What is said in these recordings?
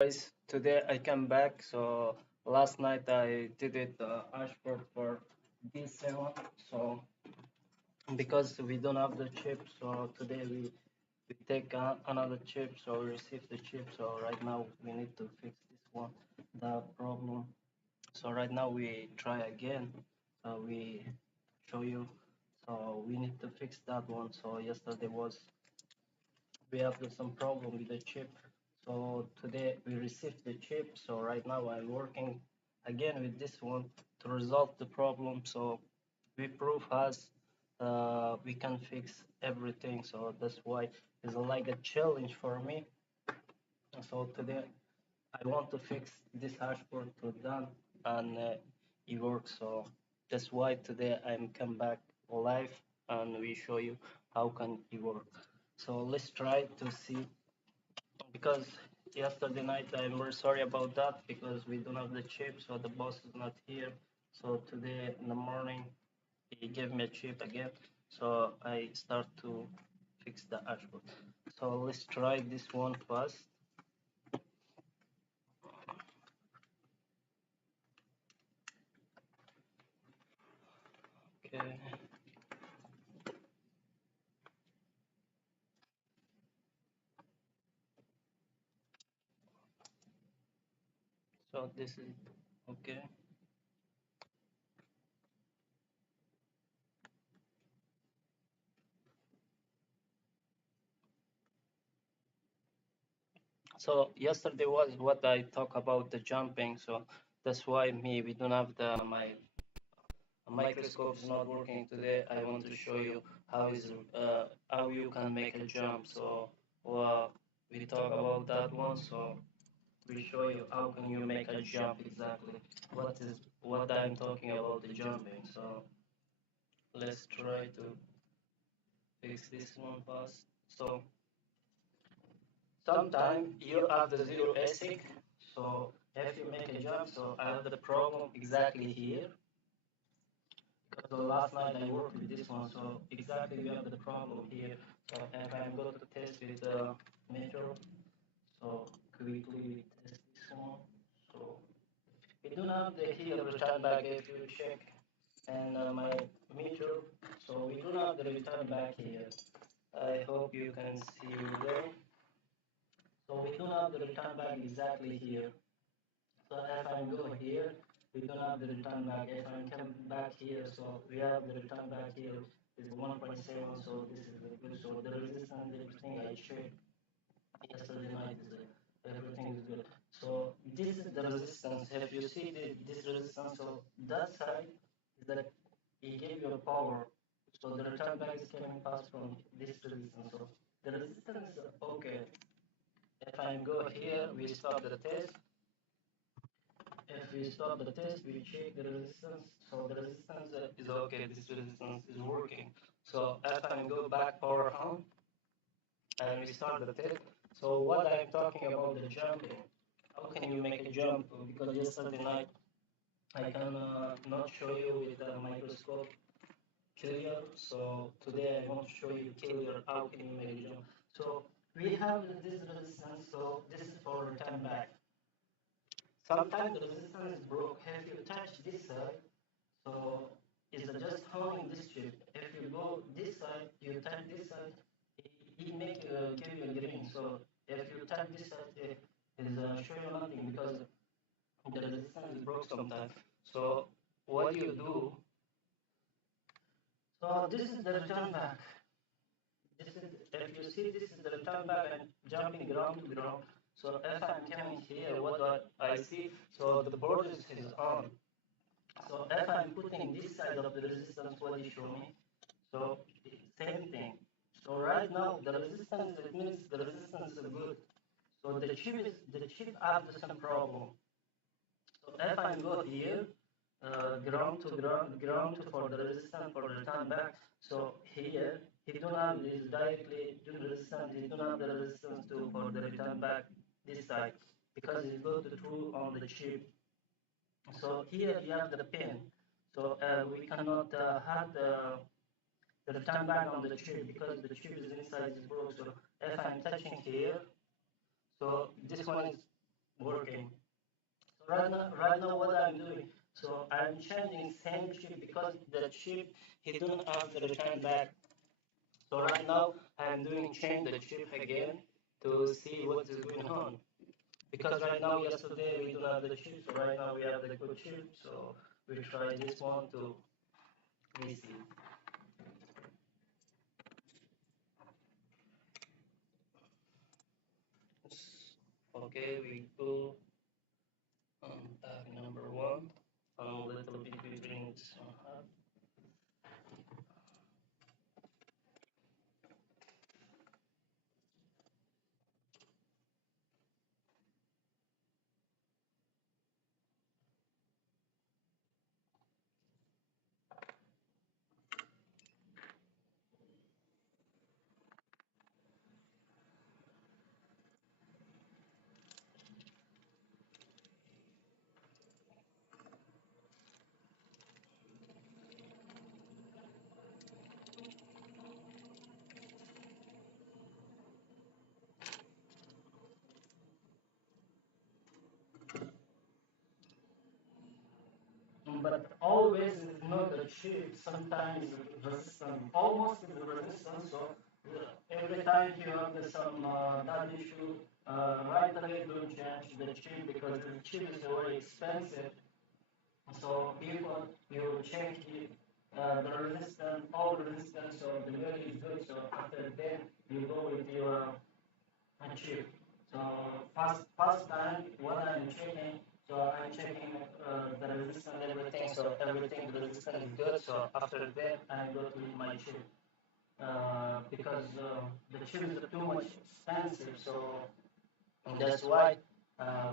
Guys, today I came back. So last night I did it Hashboard for D7. So because we don't have the chip, so today we take another chip. So we receive the chip. So right now we need to fix this one, the problem. So right now we try again. So we show you. So we need to fix that one. So yesterday was we have some problem with the chip. So today we received the chip. So right now I'm working again with this one to resolve the problem. So we prove us we can fix everything. So that's why it's like a challenge for me. So today I want to fix this hashboard to done and it works. So that's why today I'm come back live and we show you how can it work. So let's try to see because yesterday night I'm very sorry about that because we don't have the chip, so the boss is not here. So today in the morning he gave me a chip again, so I start to fix the dashboard. So let's try this one first. Okay. So this is okay. So yesterday was what I talk about the jumping. So that's why me we don't have the microscope is not working today. I want to show you how you can make a jump. So we talk about that one. So we show you how can you make a jump exactly. What I'm talking about the jumping. So let's try to fix this one first. So sometimes you have the zero ASIC. So if you make a jump, so I have the problem exactly here. Because the last night I worked with this one, so exactly we have the problem here. So if I'm going to test with the meter, so quickly we test this one. So we do not have the here return back if you check and my meter. So we do not have the return back here. I hope you can see there. So we do not have the return back exactly here. So if I'm go here, we don't have the return back. If I come back here, so we have the return back here is 1.7. So this is the good. So the resistance, everything I checked yesterday night is everything is good. So this is the resistance. If you see this resistance, so that side is that it gave you a power. So the return back is coming fast from this resistance. So the resistance is okay. If I go here, we stop the test. If we stop the test, we check the resistance. So the resistance is okay. This resistance is working. So if I go back power on and we start the test. So what I'm talking about the jumping. How can you make a jump? Because yesterday night I can not show you with the microscope clear. So today I want to show you clear how can you make a jump. So we have this resistance. So this is for return back. Sometimes the resistance is broke. If you touch this side, so it's just holding this chip. If you go this side, you touch this side, it make give you a green. So if you touch this side, it is show you nothing because the resistance is broke sometimes. So what you do? So this is the return back. This is if you see this is the return back and jumping ground to ground. So if I'm coming here, what do I see? So the board is on. So if I'm putting this side of the resistance, what you show me? So same thing. So right now the resistance it means the resistance is good. So the chip have the same problem. So if I go here, ground to for the resistance for the return back. So here he don't have this directly to the resistance. He don't have the resistance to for the return back this side because it goes through on the chip. So here you have the pin. So we cannot have the return back on the chip because the chip is inside is broke. So if I'm touching here, so this one is working. So right now what I'm doing, so I'm changing same chip because the chip he don't have the return back. So right now I'm doing change the chip again to see what is going on. Because right now yesterday we don't have the chip, so right now we have the good chip. So we try this one to we see. Okay, we go on tag number one. I'm a little bit between this one. But always is not the chip. Sometimes resistance, almost is resistance. So every time you have some that issue, right away don't change the chip because the chip is very expensive. So before you check the resistance, all resistance, so the value is good. So after that you go with your chip. So first time what I'm checking, so I'm checking the resistance and everything. So everything the resistance is good. So after that I go to my chip because the chip is too much expensive. So that's why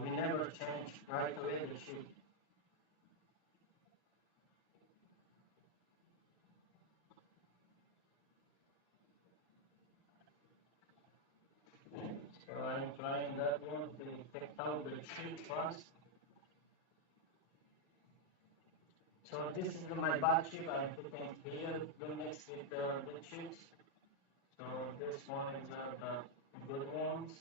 we never change right away the chip. So I'm trying that one to take out the chip first. So this is my back chip I'm putting here to mix with the chips. So this one is the good ones.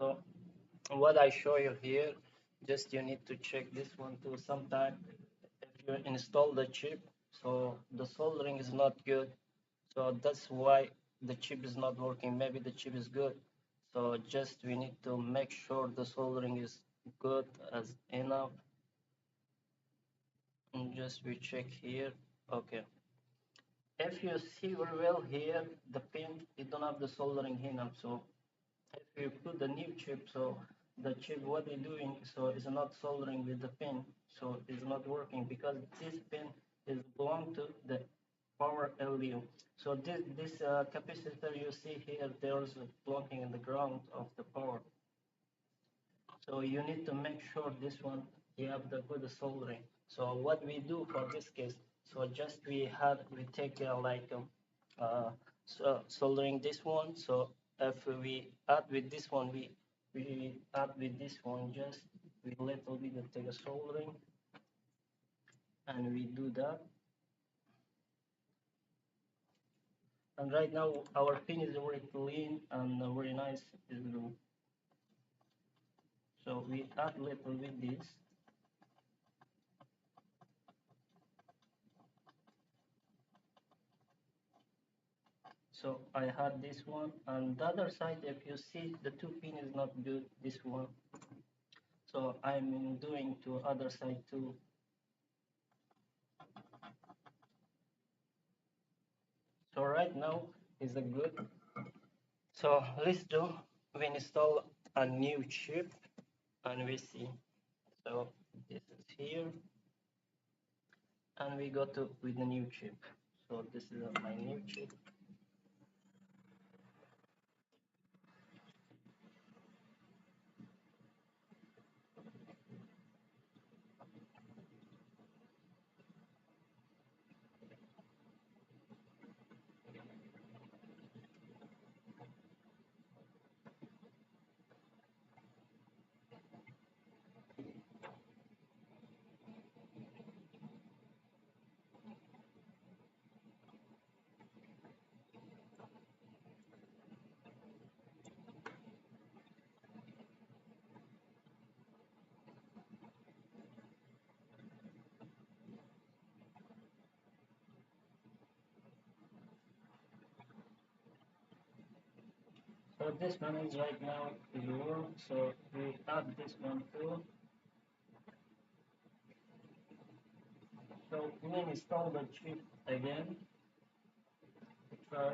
So what I show you here, just you need to check this one too. Sometime if you install the chip, so the soldering is not good. So that's why the chip is not working. Maybe the chip is good. So just we need to make sure the soldering is good as enough. And just we check here. Okay. If you see very well here, the pin, you don't have the soldering enough. So if you put the new chip, so the chip, what they're doing, so it's not soldering with the pin. So it's not working because this pin is belong to the power LDO. So this capacitor you see here, there's a blocking in the ground of the power. So you need to make sure this one you have the good soldering. So what we do for this case, so just we take so soldering this one. So if we add with this one, we add with this one, just we little bit take a soldering and we do that. And right now our pin is very clean and very nice. So we add little bit this. So I had this one, and the other side, if you see, the two pin is not good, this one. So I'm doing to other side too. So right now is a good. So let's do, we install a new chip and we see. So this is here, and we go to with the new chip. So this is my new chip. So this one is right now in work, so we add this one too. So we install the chip again. Try.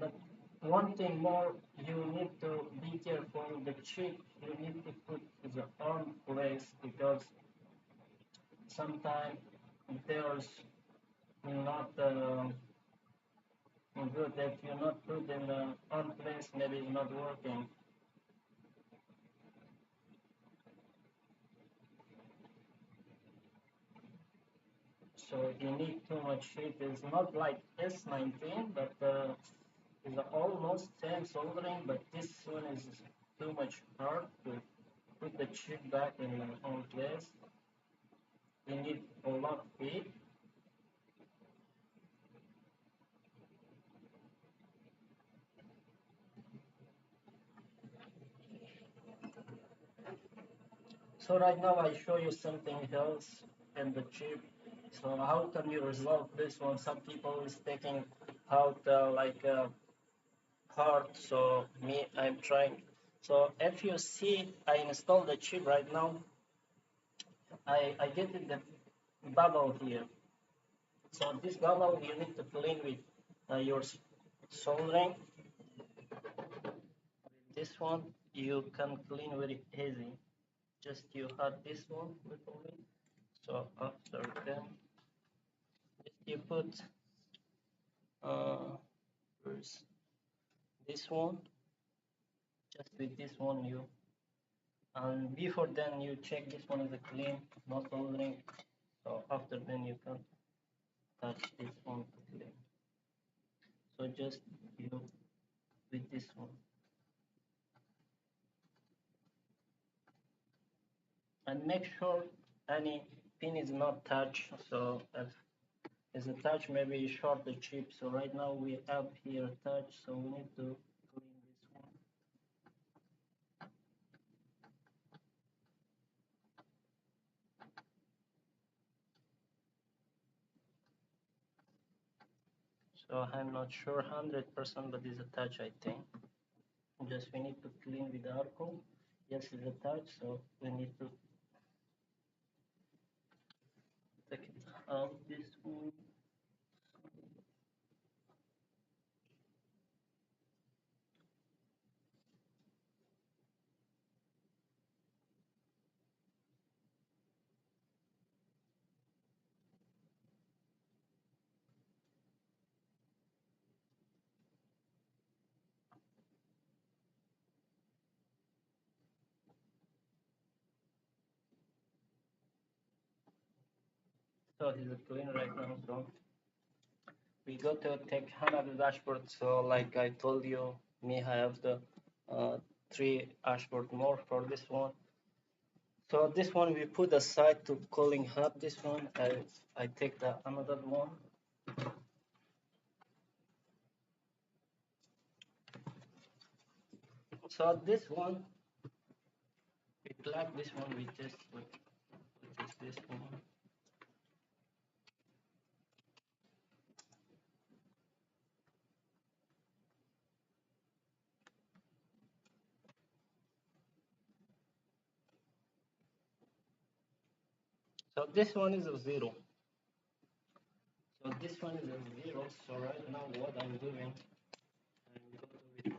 But one thing more, you need to be careful. The chip you need to put the on place, because sometimes there's not good that you not put in the on place, maybe it's not working. So you need too much chip. It's not like S19, but it's almost same soldering, but this one is too much hard to put the chip back in on place. You need a lot of heat. So right now I show you something else in the chip. So how can you resolve this one? Some people is taking out like hard. So me, I'm trying. So if you see, I installed the chip right now. I get the bubble here. So this bubble you need to clean with your soldering. This one you can clean very easy. Just you had this one little bit. So after that, you put first this one. Just with this one you, and before then you check this one is a clean, not soldering. So after then you can touch this one to clean. So just you with this one. And make sure any pin is not touched. So if it's a touch, maybe short the chip. So right now we have here touch, so we need to clean this one. So I'm not sure 100%, but it's a touch, I think. Just we need to clean with alcohol. Yes, it's a touch, so we need to take it out this one. So it is clean right now. So we go to take another dashboard. So like I told you, me I have the 3 dashboard more for this one. So this one we put aside to cooling hub. This one I take the another one. So this one we plug this one. We just put this one. So this one is a 0. So this one is a 0. So right now what I'm doing, I'm going to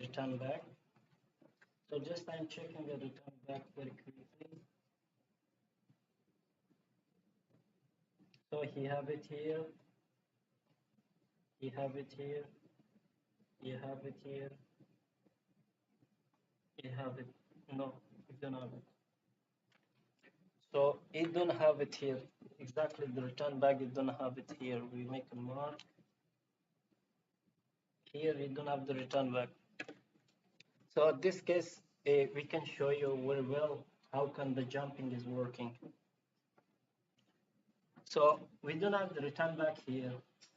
return back. So just I'm checking the return back very quickly. So he have it here. He have it here. You have it here. You have it. No, you don't have it. So you don't have it here. Exactly the return back, you don't have it here. We make a mark. Here you don't have the return back. So in this case, we can show you very well how can the jumping is working. So we don't have the return back here,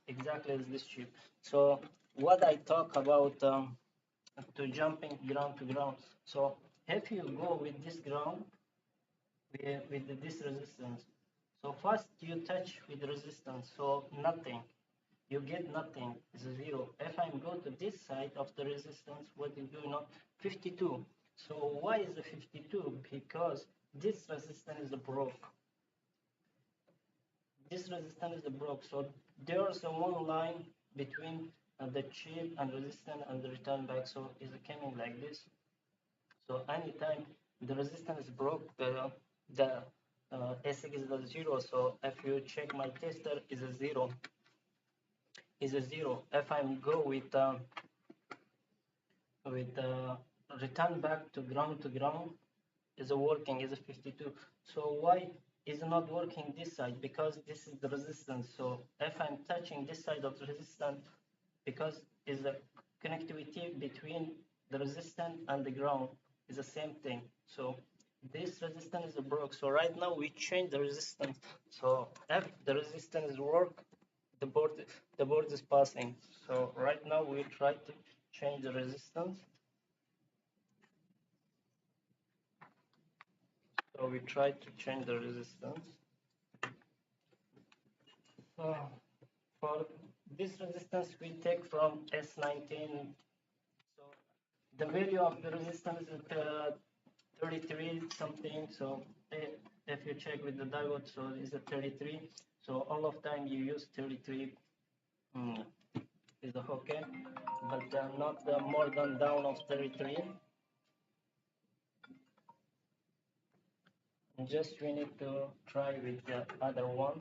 exactly as this chip. So what I talk about to jumping ground to ground. So if you go with this ground, with this resistance, so first you touch with resistance, so nothing. You get nothing, it's a 0. If I go to this side of the resistance, what is going on? 52. So why is the 52? Because this resistance is broke. This resistance is broke. So there's a one line between the chip and resistance and the return back. So it's coming like this. So anytime the resistance is broke, the ASIC is a 0. So if you check my tester, is a 0. Is a 0. If I go with return back to ground, is a working, is a 52. So why is not working this side? Because this is the resistance. So if I'm touching this side of the resistance, because is a connectivity between the resistance and the ground is the same thing. So this resistance is broke. So right now we change the resistance. So if the resistance work, the board is passing. So right now we try to change the resistance. So we try to change the resistance. For this resistance we take from S19. So the value of the resistance is 33 something. So if you check with the diode, so it's a 33. So all of time you use 33 is okay, but not more than down of 33. And just we need to try with the other one.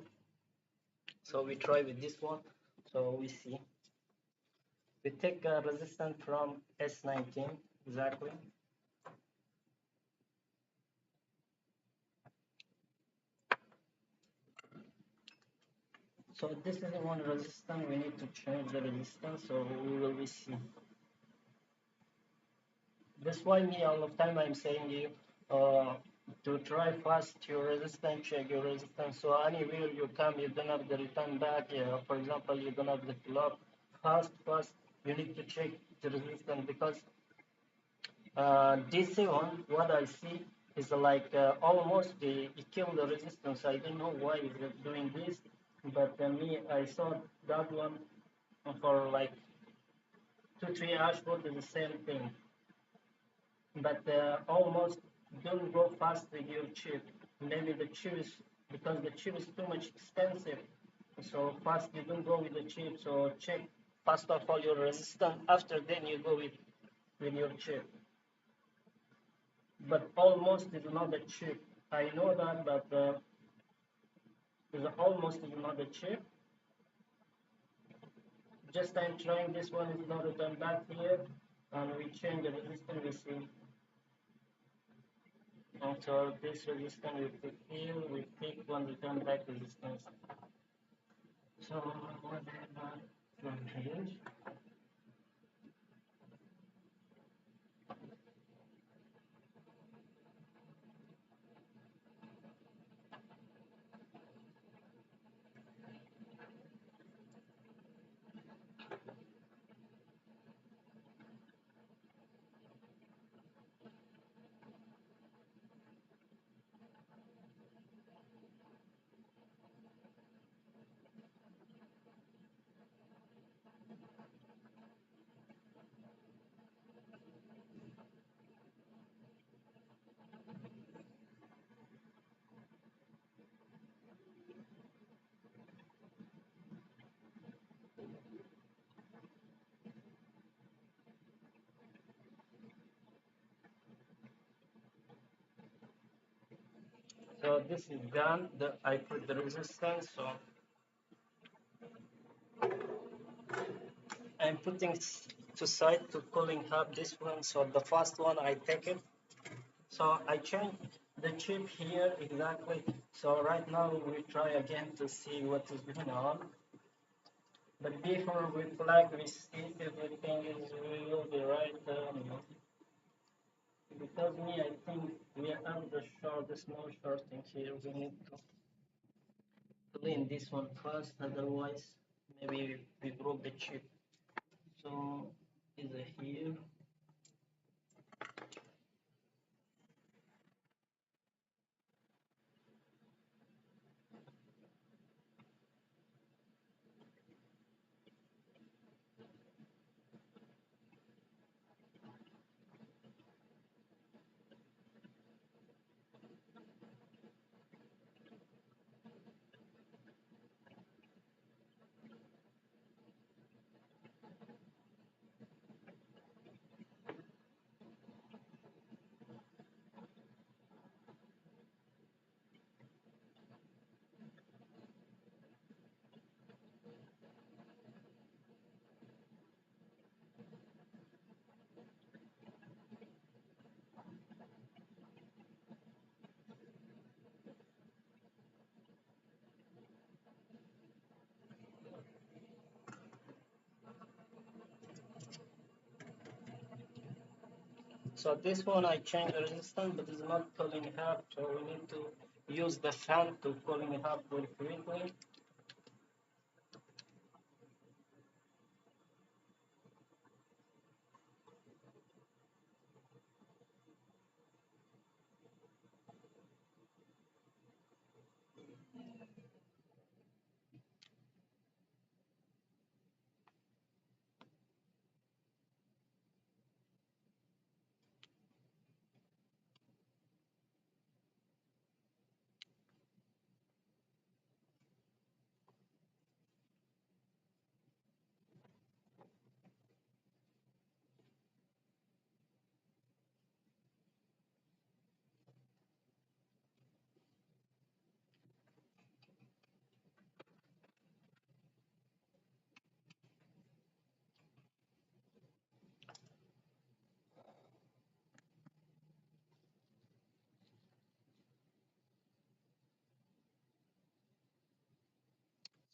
So we try with this one. So we see. We take a resistance from S19 exactly. So this is the one resistance. We need to change the resistance. So we will see. That's why me all of time I'm saying you to try fast your resistance, check your resistance. So anywhere you come, you don't have the return back. For example, you don't have the flop. Fast, you need to check the resistance because D7, what I see is like almost it killed the resistance. I don't know why is it doing this, but me I saw that one for like 2-3 Hashboard is the same thing. But almost don't go fast with your chip. Maybe the chip is because the chip is too much expensive. So fast you don't go with the chip. So check first of all your resistance. After then you go with your chip. But almost is not a chip. I know that, but almost is not a chip. Just I'm trying this one is not done back here, and we change the resistance. We see. And so this resistance we pick here, we pick one return back resistance. So whatever from here. So this is done. I put the resistance. So I'm putting to side to cooling hub this one. So the first one I take it. So I change the chip here exactly. So right now we try again to see what is going on. But before we plug, we see everything is will be right. Because me, I think we have the short, the small shorting here. We need to clean this one first, otherwise maybe we broke the chip. So is it here? So this one I changed the resistance, but it's not cooling up. So we need to use the fan to cooling it up very quickly.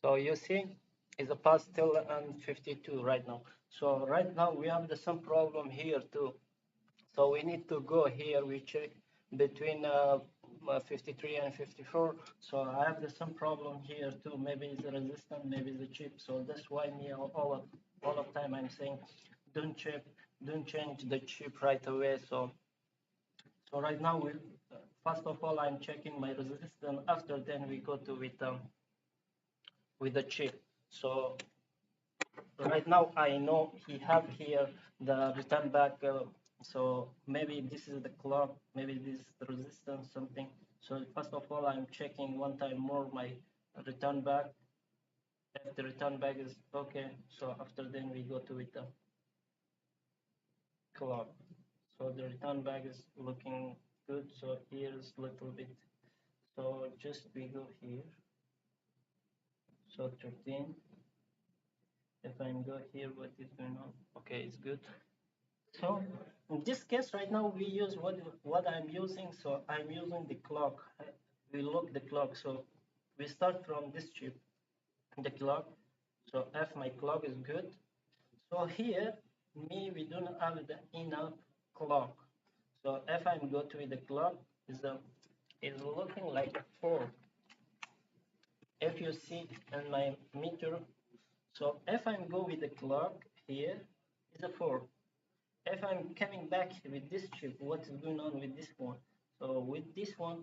So you see, it's a past still and 52 right now. So right now we have the some problem here too. So we need to go here. We check between 53 and 54. So I have the some problem here too. Maybe it's the resistance, maybe the chip. So that's why me all of time I'm saying, don't change the chip right away. So right now we first of all I'm checking my resistance. After then we go to with the chip. So right now I know he have here the return back. So maybe this is the clock, maybe this is the resistance, something. So first of all, I'm checking one time more my return back. If the return back is okay, so after then we go to with the clock. So the return back is looking good. So here is little bit. So just we go here. So 13. If I'm go here, what is going on? Okay, it's good. So In this case, right now we use what I'm using. So I'm using the clock. We look the clock. So we start from this chip, the clock. So if my clock is good, so here we don't have the enough clock. So if I'm good with the clock, is looking like a 4. If you see in my meter, so if I'm go with the clock here is a 4. If I'm coming back with this chip, what is going on with this one? So with this one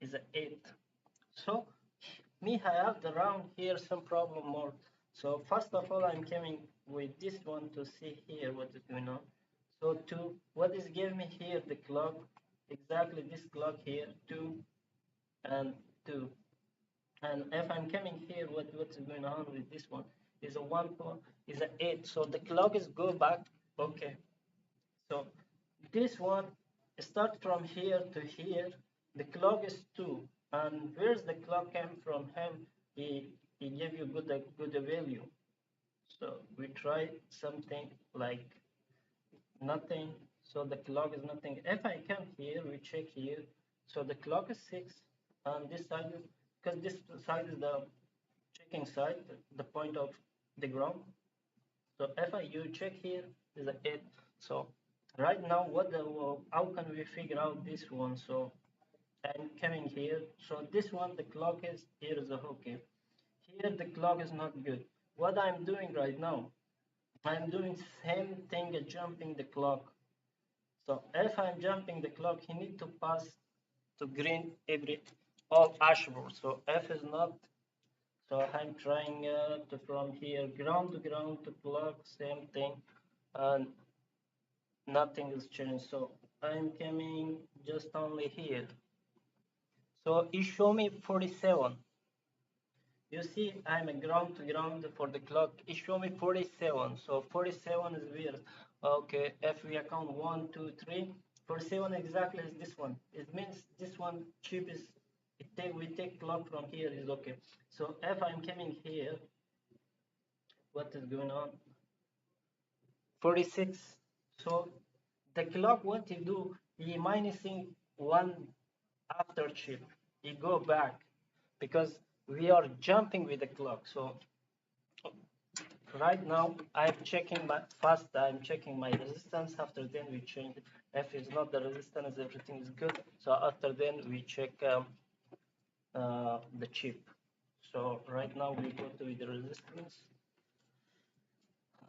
is an 8. So I have the round here some problem more. So first of all, I'm coming with this one to see here what is going on. So 2, what is giving me here the clock? Exactly this clock here, 2 and 2. And if I'm coming here, what is going on with this one? Is a 1 is an 8. So the clock is go back. Okay. So this one start from here to here. The clock is 2. And where's the clock came from him? He gave you good value. So we try something like nothing. So the clock is nothing. If I come here, we check here. So the clock is 6, and this side is, because this side is the checking side, the point of the ground. So if you check here is a 8. So right now, how can we figure out this one? So I'm coming here. So this one, the clock is here is a okay. Here the clock is not good. What I'm doing right now, I'm doing same thing as jumping the clock. So if I'm jumping the clock, you need to pass to green all hashboard. So if is not, so I'm trying to from here ground to clock, same thing, and nothing is changed. So I'm coming just only here. So it show me 47. You see, I'm a ground to ground for the clock. It show me 47. So 47 is weird. Okay, if we account 1, 2, 3, 47 exactly is this one. It means this one chip is we take clock from here is okay. So if I'm coming here, what is going on? 46. So the clock what you do, he minusing one after chip. He go back because we are jumping with the clock. So right now I'm checking I'm checking my resistance. After then we change it. If it's not the resistance, everything is good. So after then we check the chip. So right now we go to the resistance.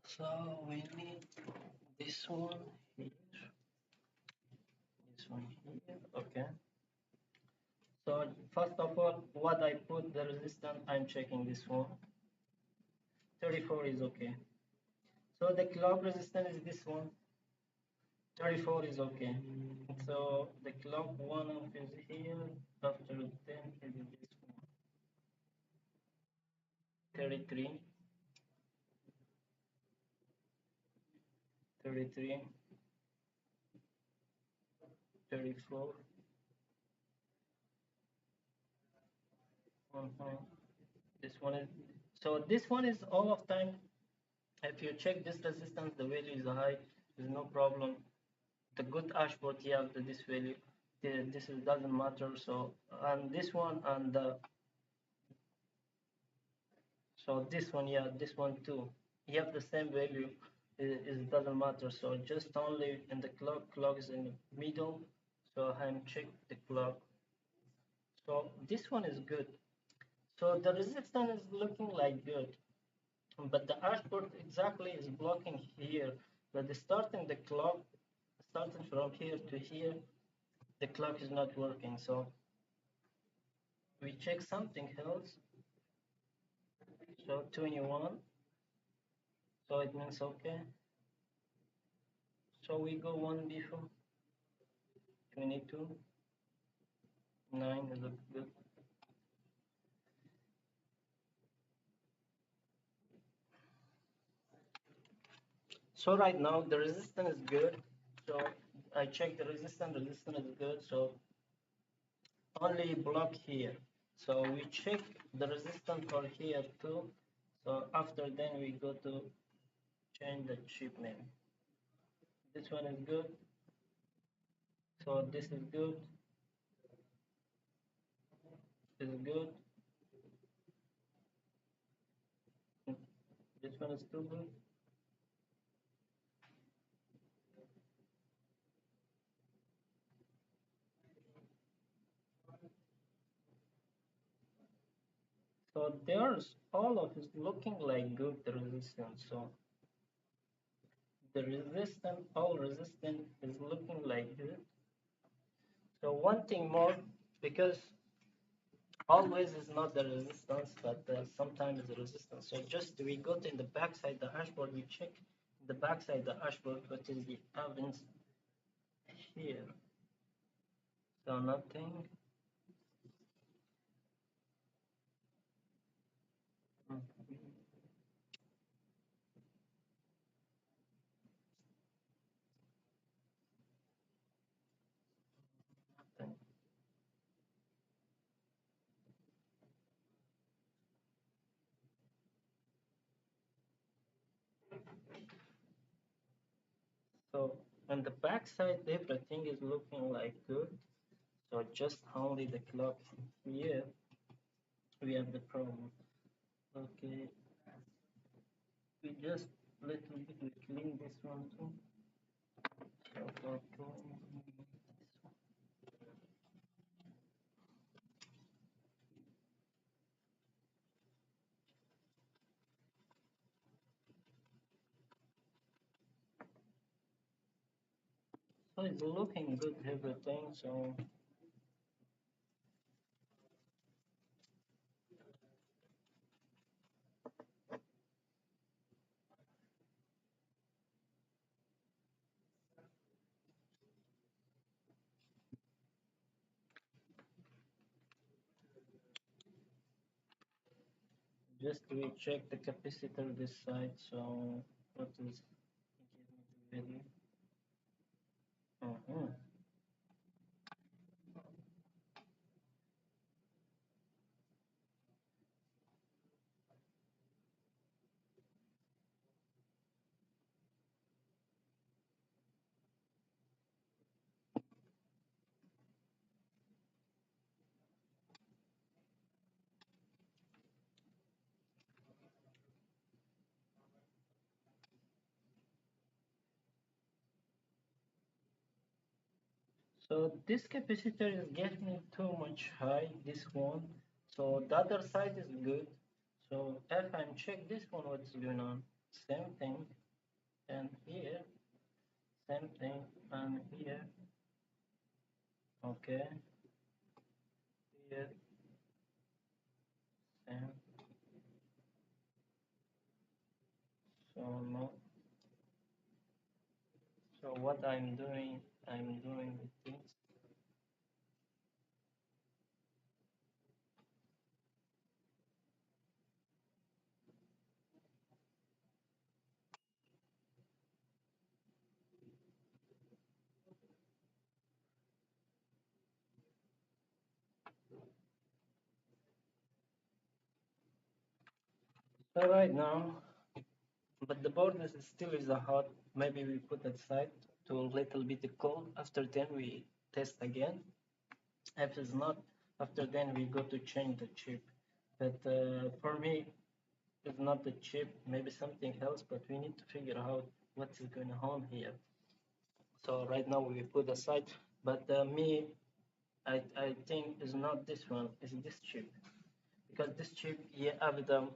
So we need this one here, this one here. Okay. So first of all, what I put the resistance, I'm checking this one. 34 is okay. So the clock resistance is this one. 34 is okay. So the clock one of is here. After 10 is this one. 33. 33. 34. This one is, so this one is all of time. If you check this resistance, the value is high, there's no problem. The good hashboard, you have this value. This doesn't matter. So and this one and so this one, yeah, this one too. You have the same value. It doesn't matter. So just only in the clock is in the middle. So I'm check the clock. So this one is good. So the resistance is looking like good, but the hashboard exactly is blocking here. But starting the clock, starting from here to here, the clock is not working. So we check something else. So 21. So it means okay. So we go one before. 22. 9 is good. So right now the resistance is good. So I check the resistance is good. So only block here. So we check the resistance for here too. So after then we go to change the chip name. This one is good. So this is good. This is good. This one is too good. So there's all of it looking like good resistance. So the resistance, all resistance is looking like good. So one thing more, because always is not the resistance, but sometimes the resistance. So just we got in the backside the hashboard, we check the backside the hashboard what is the evidence here. So nothing. Nothing. So on the backside everything is looking like good. So just only the clock here we have the problem. Okay, we just little bit we clean this one too. So for cleaning this one. So it's looking good everything. So just we check the capacitor this side. So what is give me the value? So this capacitor is getting too much high, this one. So the other side is good. So if I check this one, what's going on? Same thing. And here, same thing. And here, okay. Here, same. So no. So what I'm doing with this. So right now, but the board is still is a hot. Maybe we put it aside to a little bit cold. After then we test again. If it's not, after then we go to change the chip. But for me, it's not the chip. Maybe something else. But we need to figure out what is going on here. So right now we put aside. But I think it's not this one. It's this chip because this chip you have the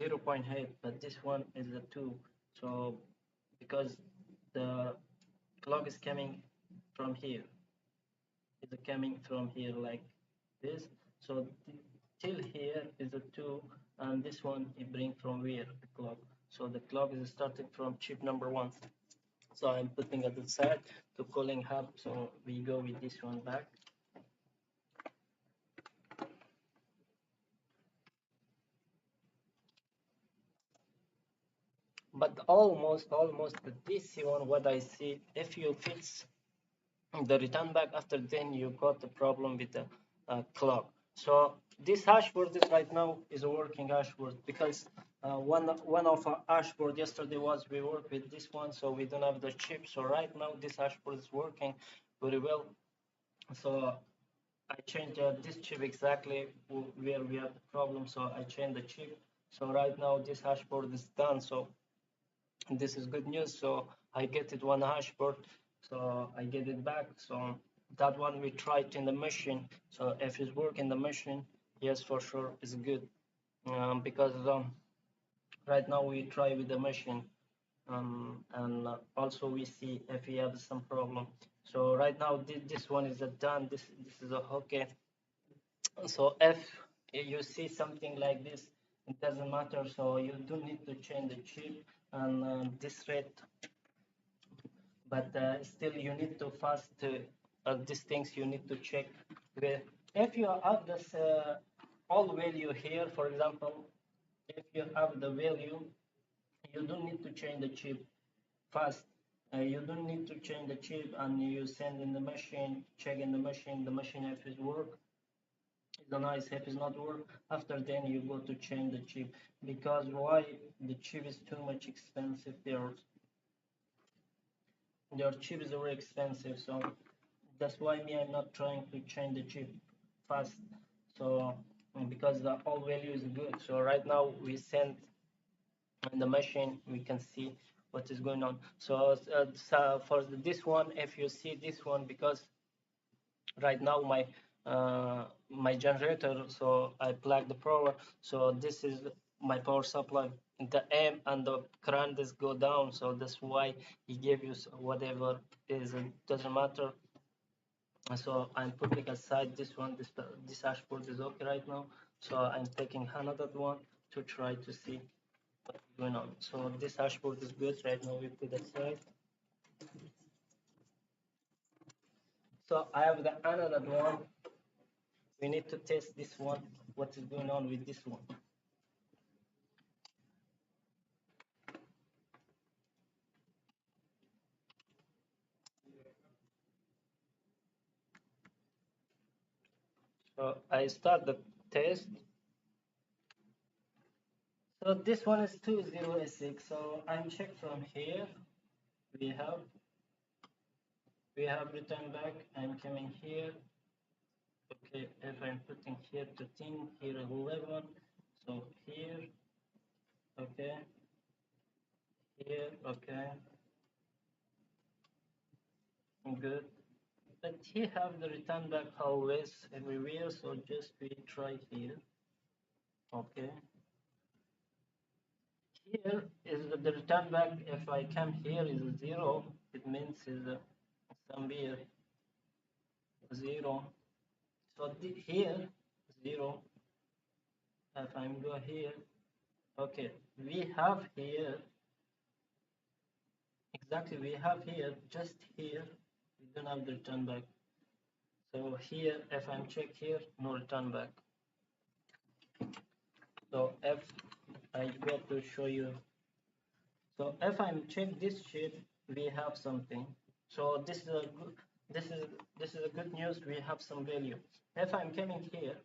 0.8, but this one is a 2. So because the clock is coming from here, it's coming from here like this. So till here is a 2, and this one it bring from where the clock. So the clock is starting from chip number 1. So I'm putting it aside to cooling hub. So we go with this one back. But almost the DC one, what I see, if you fix the return back after, then you got the problem with the clock. So this hashboard is right now is a working hashboard because one of our hashboard yesterday was we work with this one, so we don't have the chip. So right now this hashboard is working. very well. So I changed this chip exactly where we have the problem. So I changed the chip. So right now this hashboard is done. So this is good news. So I get it one hashboard. So I get it back. So that one we tried in the machine. So if it's working the machine, yes, for sure it's good. Because right now we try with the machine, and also we see if we have some problem. So right now this one is done. This is a okay. So if you see something like this, it doesn't matter. So you don't need to change the chip and this rate, but still you need to fast these things you need to check. If you have this all value here, for example, if you have the value, you don't need to change the chip fast. You don't need to change the chip and you send in the machine, check in the machine if it work. It's nice. If it's not work, after then you go to change the chip. Because why? The chip is too much expensive. Their chip is very expensive, so that's why me I'm not trying to change the chip fast. So because the all value is good. So right now we send in the machine, we can see what is going on. So, for this one, if you see this one, because right now my generator, so I plug the power, so this is my power supply. The M and the current is go down, so that's why he gave you whatever is, it doesn't matter. So I'm putting aside this one. This dashboard is okay right now, so I'm taking another one to try to see what's going on. So this dashboard is good right now, we put aside. So I have the another one. We need to test this one, what is going on with this one. So I start the test. So this one is 2086. So I'm check from here. We have return back. I'm coming here. Okay, if I'm putting here 13, here 11. So here, okay, here, okay, good. But he have the return back always everywhere. So just we try here. Okay. Here is the return back. If I come here is 0, it means is somewhere 0. So here 0. If I'm go here, okay, we have here exactly, we have here just here we don't have the return back. So here if I'm check here, no return back. So if I go to show you, so if I'm check this chip, we have something. So this is a good, this is a good news. We have some value. If I'm coming here,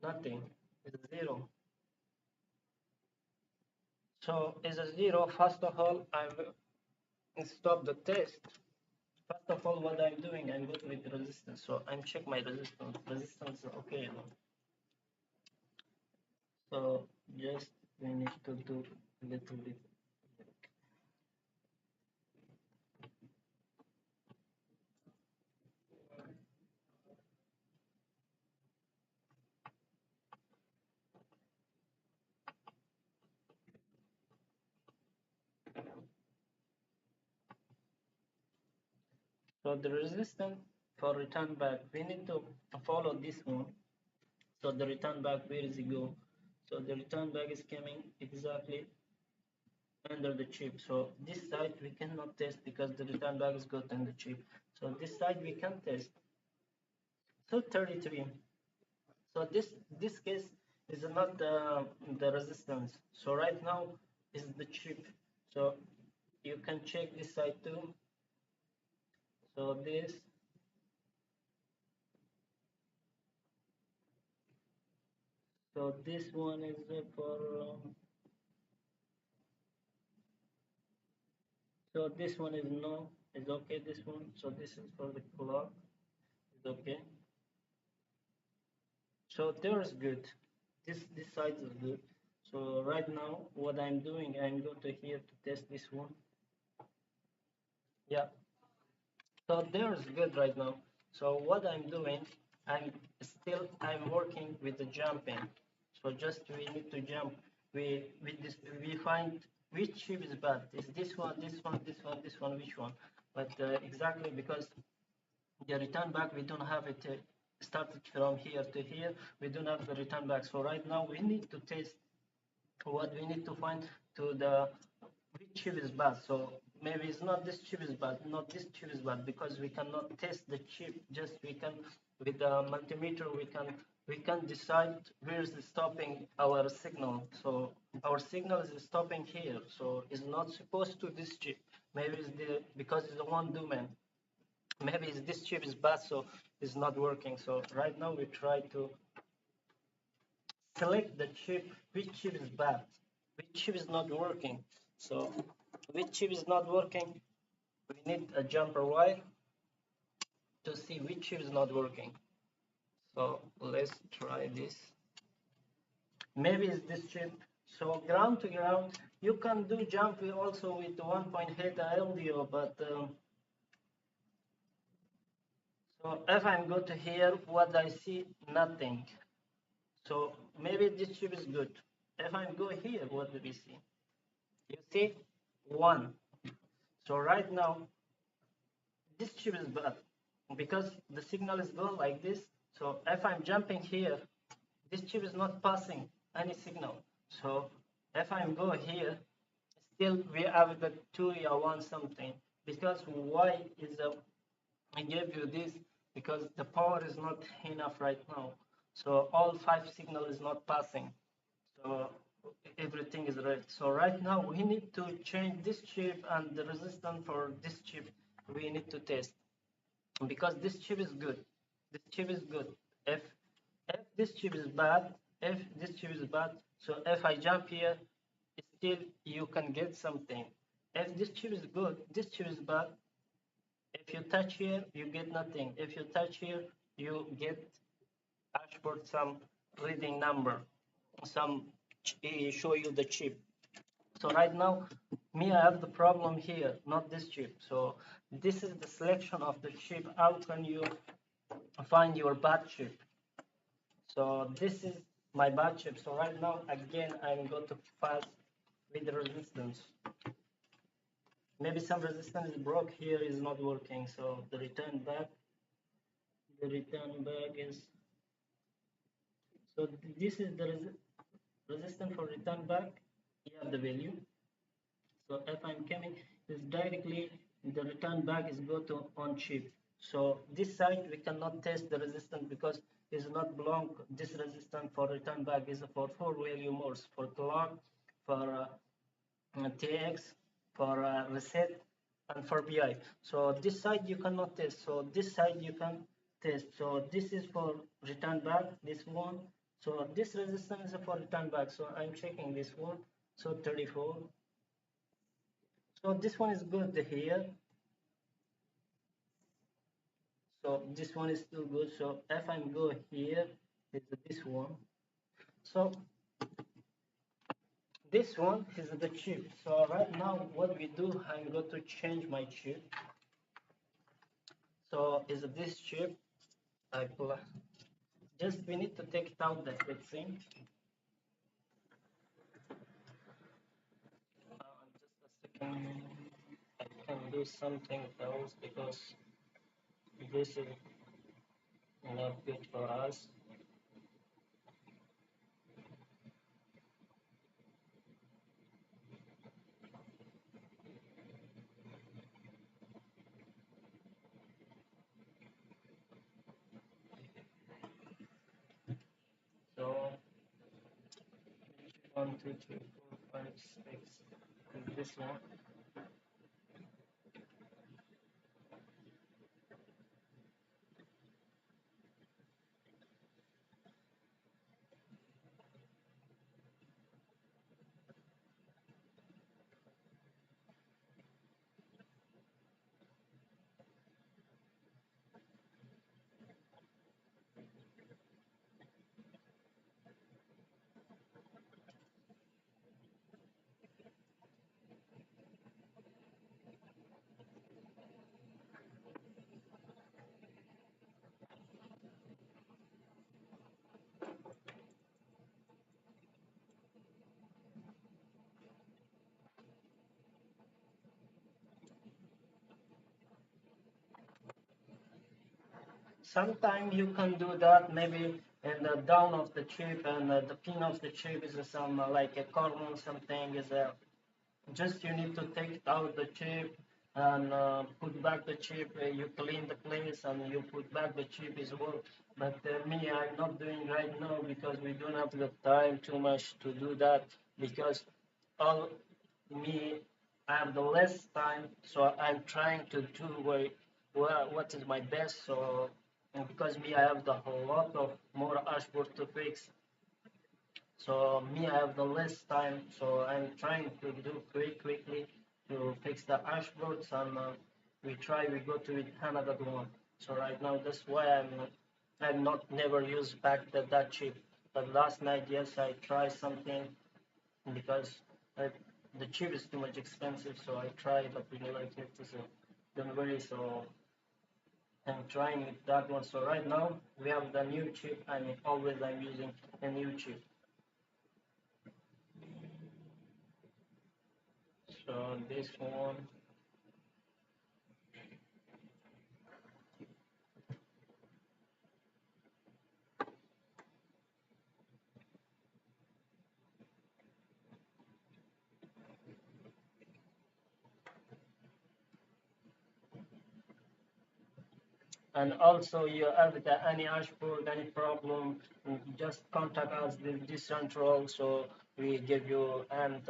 nothing. It's 0. So is a 0. First of all, I will stop the test. First of all, what I'm doing, I'm going with resistance. So I'm check my resistance. Resistance is okay. So just we need to do a little bit. So the resistance for return back, we need to follow this one. So the return back, where is it go? So the return back is coming exactly under the chip. So this side we cannot test because the return back is got on the chip. So this side we can test. So 33. So this case is not the resistance. So right now is the chip. So you can check this side too. So this. So this one is for. So this one is no. Is okay this one? So this is for the clock. Is okay. So there's good. This side is good. So right now what I'm doing, I'm going to here to test this one. Yeah. So there's good right now. So what I'm doing, I'm working with the jumping. So just we need to jump. We find which chip is bad. Is this one, this one, this one, this one, which one? But exactly because the return back we don't have it started from here to here. We don't have the return back. So right now we need to test what we need to find to the which chip is bad. So maybe it's not this chip is bad, not this chip is bad, because we cannot test the chip. Just we can with the multimeter we can decide where is stopping our signal. So our signal is stopping here. So it's not supposed to this chip. Maybe it's the because it's the one domain. Maybe it's this chip is bad, so it's not working. So right now we try to select the chip, which chip is bad, which chip is not working. So which chip is not working, we need a jumper wire to see which chip is not working. So let's try this. Maybe it's this chip. So ground to ground, you can do jump also with 1.8 LDO, but so if I'm go to here, what I see, nothing. So maybe this chip is good. If I go here, what do we see? You see 1. So right now, this chip is bad because the signal is going like this. So if I'm jumping here, this chip is not passing any signal. So if I'm go here, still we have the 2 or 1 something. Because why is I gave you this? Because the power is not enough right now. So all 5 signal is not passing. So everything is red. So right now we need to change this chip and the resistance for this chip we need to test, because this chip is good. This chip is good. If this chip is bad, if this chip is bad, so if I jump here, still you can get something. If this chip is good, this chip is bad. If you touch here, you get nothing. If you touch here, you get Hashboard some reading number, some show you the chip. So right now, me, I have the problem here, not this chip. So this is the selection of the chip. How can you find your bad chip? So this is my bad chip. So right now, again, I'm going to pass with the resistance. Maybe some resistance is broke here, is not working. So the return back is, so this is the resistance for return back. You have the value. So if I'm coming, is directly the return back is go to on chip. So this side we cannot test the resistance because it's not belong. This resistance for return back is for 4 value modes, for clock, for TX, for reset, and for BI. So this side you cannot test. So this side you can test. So this is for return back. This one. So this resistance is for return back. So I'm checking this one. So 34. So this one is good here. So this one is still good. So if I go here, it's this one. So this one is the chip. So right now what we do, I'm going to change my chip. So is this chip. I just we need to take it out the heatsink. Just a second. I can do something else because this is not good for us. So 1, 2, 3, 4, 5, 6. This one. sometimes you can do that maybe in the down of the chip, and the pin of the chip is some like a corner something is just you need to take out the chip and put back the chip. You clean the place and you put back the chip is work. But me, I'm not doing right now because we don't have the time too much to do that, because all me I have the less time, so I'm trying to do what is my best. So and because me I have the whole lot of more dashboard to fix, so me, I have the less time, so I'm trying to do quickly to fix the dashboards, and we go to it another one. So right now, that's why I'm not never used back that chip. But last night, yes, I tried something because I, the chip is too much expensive, so I tried, but really like it. So don't worry. So I'm trying with that one. So right now we have the new chip. I mean, always I'm using a new chip. So this one, and also you have any Hashboard, any problem, just contact us with this central. So we give you and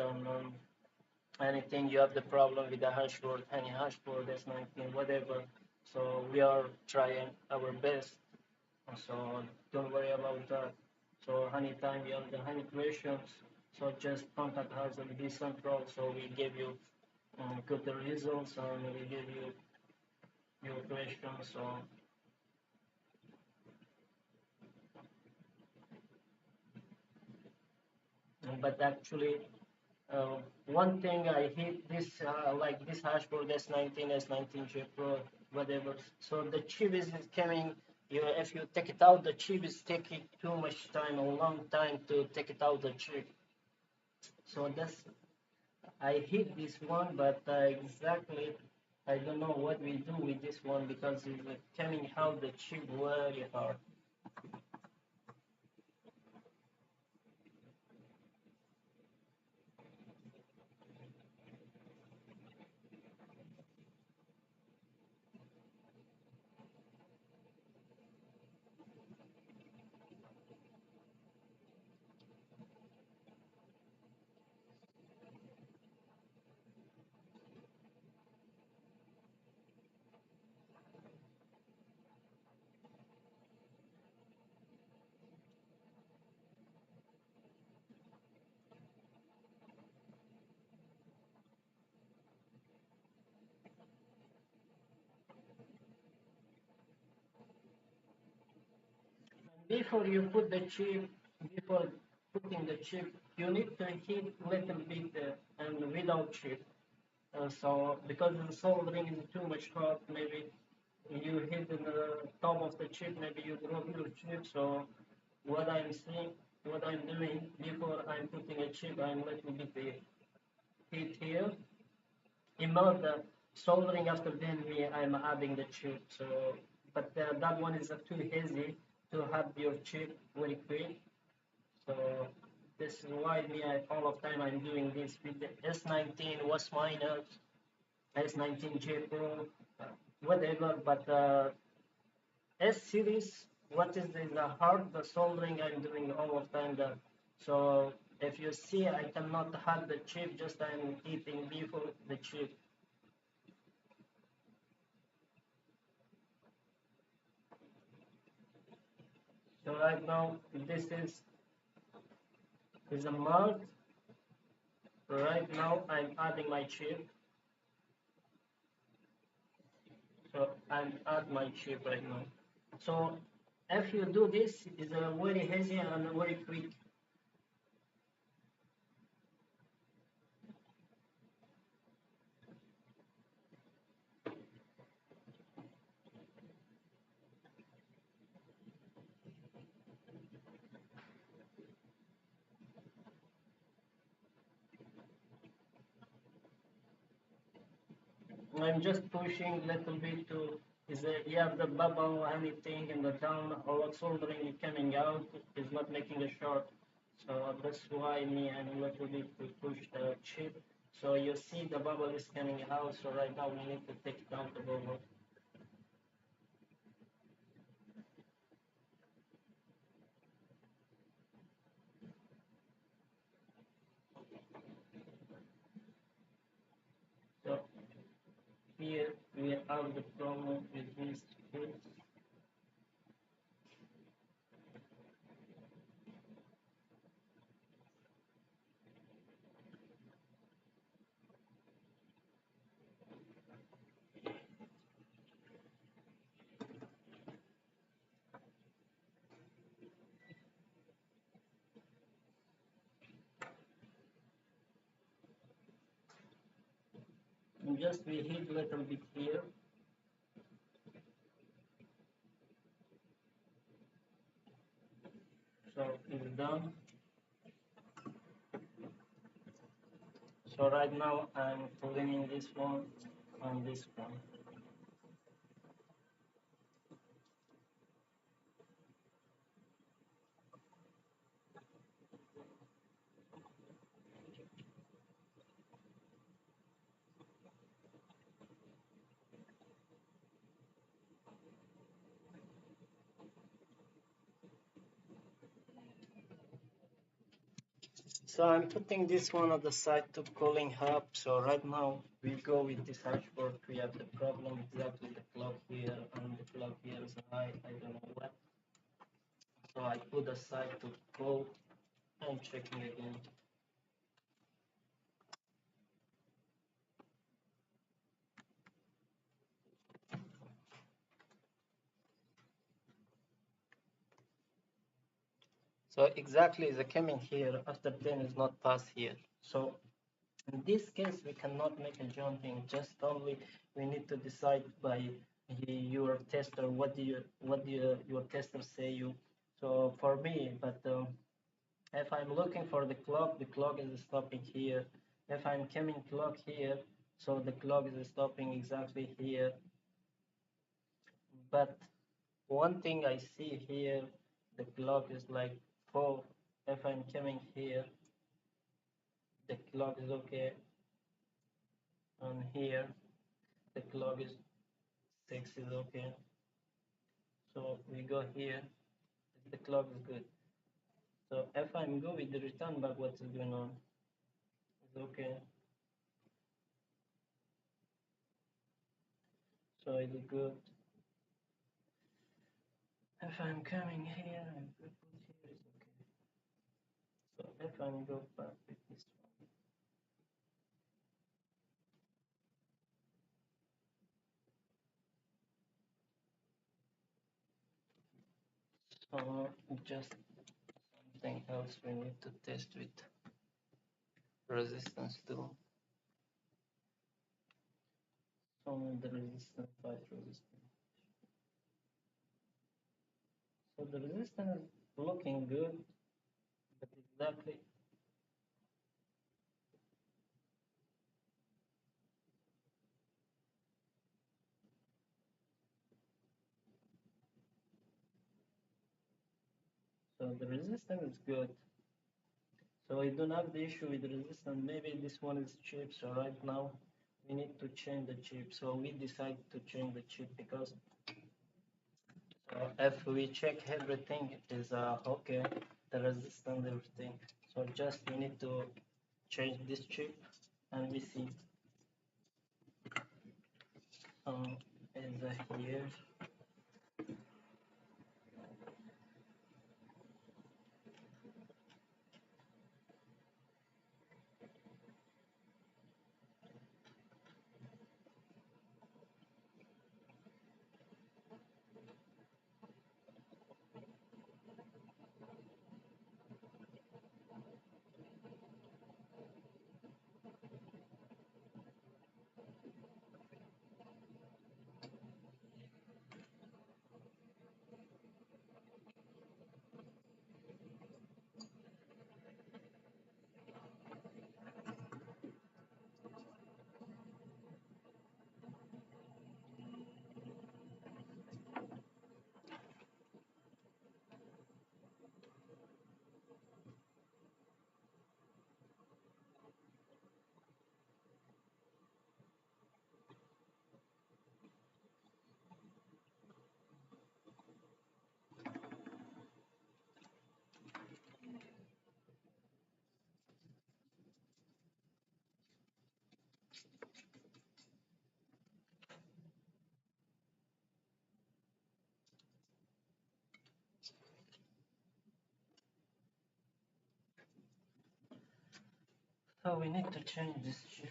anything you have the problem with the Hashboard, any Hashboard S19, whatever. So we are trying our best. So don't worry about that. So anytime you have any questions, so just contact us on this central. So we give you good results, and we give you your questions. So but actually one thing I hate this like this Hashboard S19, S19 chip Pro, whatever. So the chip is coming. You, if you take it out, the chip is taking too much time, a long time to take it out the chip. So that's I hate this one, but exactly I don't know what we do with this one because it's coming out the chip very hard. Before you put the chip, before putting the chip, you need to heat little bit and without chip. So because the soldering is too much hot, maybe you hit the top of the chip, maybe you drop your chip. So what I'm seeing, what I'm doing before I'm putting a chip, I'm little bit heat here. About the soldering after then me, I'm adding the chip. So, but that one is too easy to have your chip very quick. So this is why me all of time I'm doing this with the S19 was minus S19 J Pro, whatever. But S series, what is the hard the soldering I'm doing all of time. So if you see, I cannot have the chip. Just I'm eating before the chip. So right now this is a mark. Right now I'm adding my chip. So I'm add my chip right now. So if you do this, is a very easy and very quick. I'm just pushing little bit to is that you have the bubble, anything in the down, or soldering coming out is not making a short. So that's why me and a little bit to push the chip. So you see the bubble is coming out. So right now we need to take down the bubble. So here we have the problem with these chips. And just we hit a little bit here. So it's done. So right now I'm cleaning this one and this one. So I'm putting this one at the side to cooling up. So right now we go with this hashboard. We have the problem exactly the clock here and the clock here is high. I don't know what. So I put aside to cool and checking again. So exactly the coming here after 10 is not pass here. So in this case, we cannot make a jumping. Just only we need to decide by your tester what do your tester say you. So for me, but if I'm looking for the clock is stopping here. If I'm coming clock here, so the clock is stopping exactly here. But one thing I see here, the clock is like 4. If I'm coming here, the clock is okay. And here, the clock is 6 is okay. So we go here, the clock is good. So if I'm go with the return back, what is going on? It's okay. So it's good. If I'm coming here, I'm good here, it's okay. So if I'm go back with this one. So just something else we need to test with resistance too. So the resistance by resistance. So the resistance is looking good, but exactly so the resistance is good. So I don't have the issue with resistance. Maybe this one is cheap. So right now we need to change the chip. So we decide to change the chip because if we check everything is okay, the resistance, everything. So just we need to change this chip and we see is here. So we need to change this chip.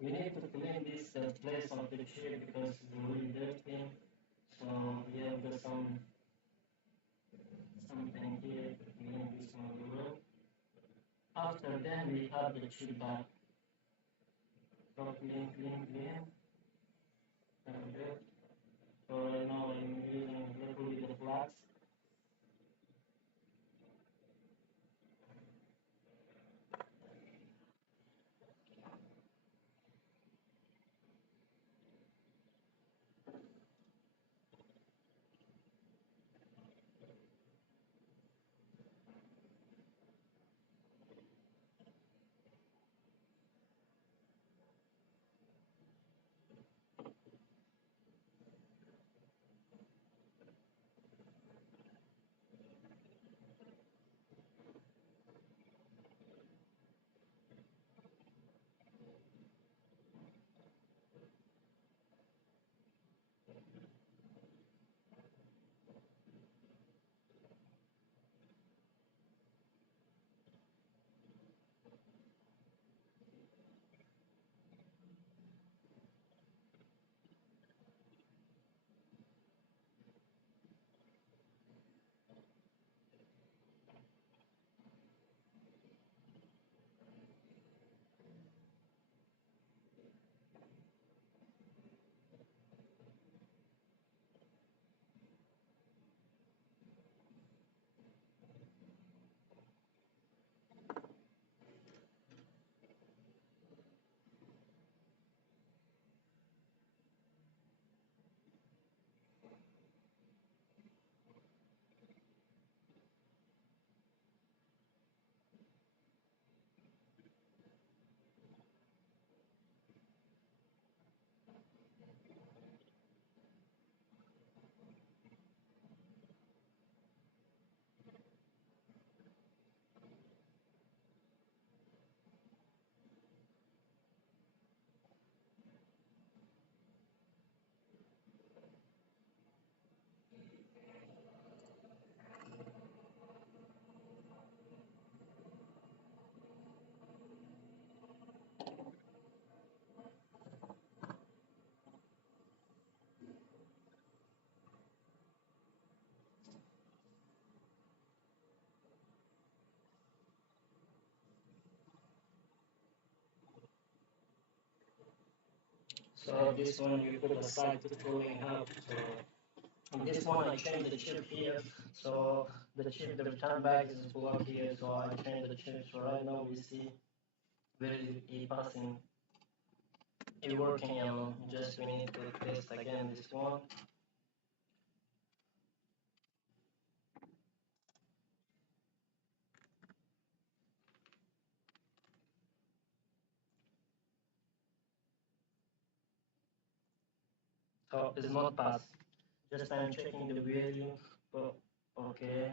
We need to clean this place of the chip because it's really dirty. So we have something here to clean this one well. After then we have the chip back. So clean, clean, clean. And good. So right now I'm using a little bit of wax. So this one you put aside to cooling out. So in this one I changed the chip here. So the chip, the return back is blocked here. So I changed the chip. So right now we see very passing, it working. Just we need to test again this one. so it's not pass. Just I'm checking the value. Oh, okay.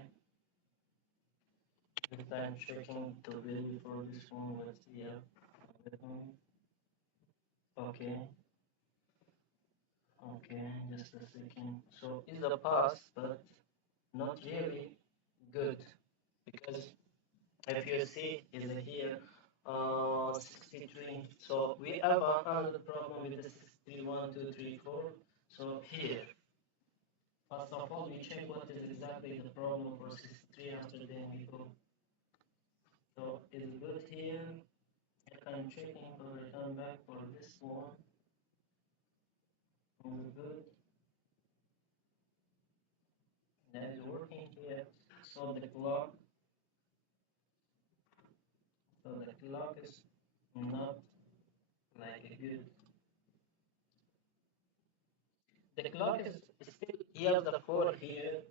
Just I'm checking the value for this one. Let's see here. Okay. Okay, just a second. So it's a pass, but not really good, because if you see is here 63. So we have another problem with the 63, 1, 2, 3, 4. So here, first of all, we check what is exactly the problem for 63. After then we go. So it's good here. If I'm checking for return back for this one, it's good. That is working here. So the clock is not like a good. The clock is still here, the 4 here,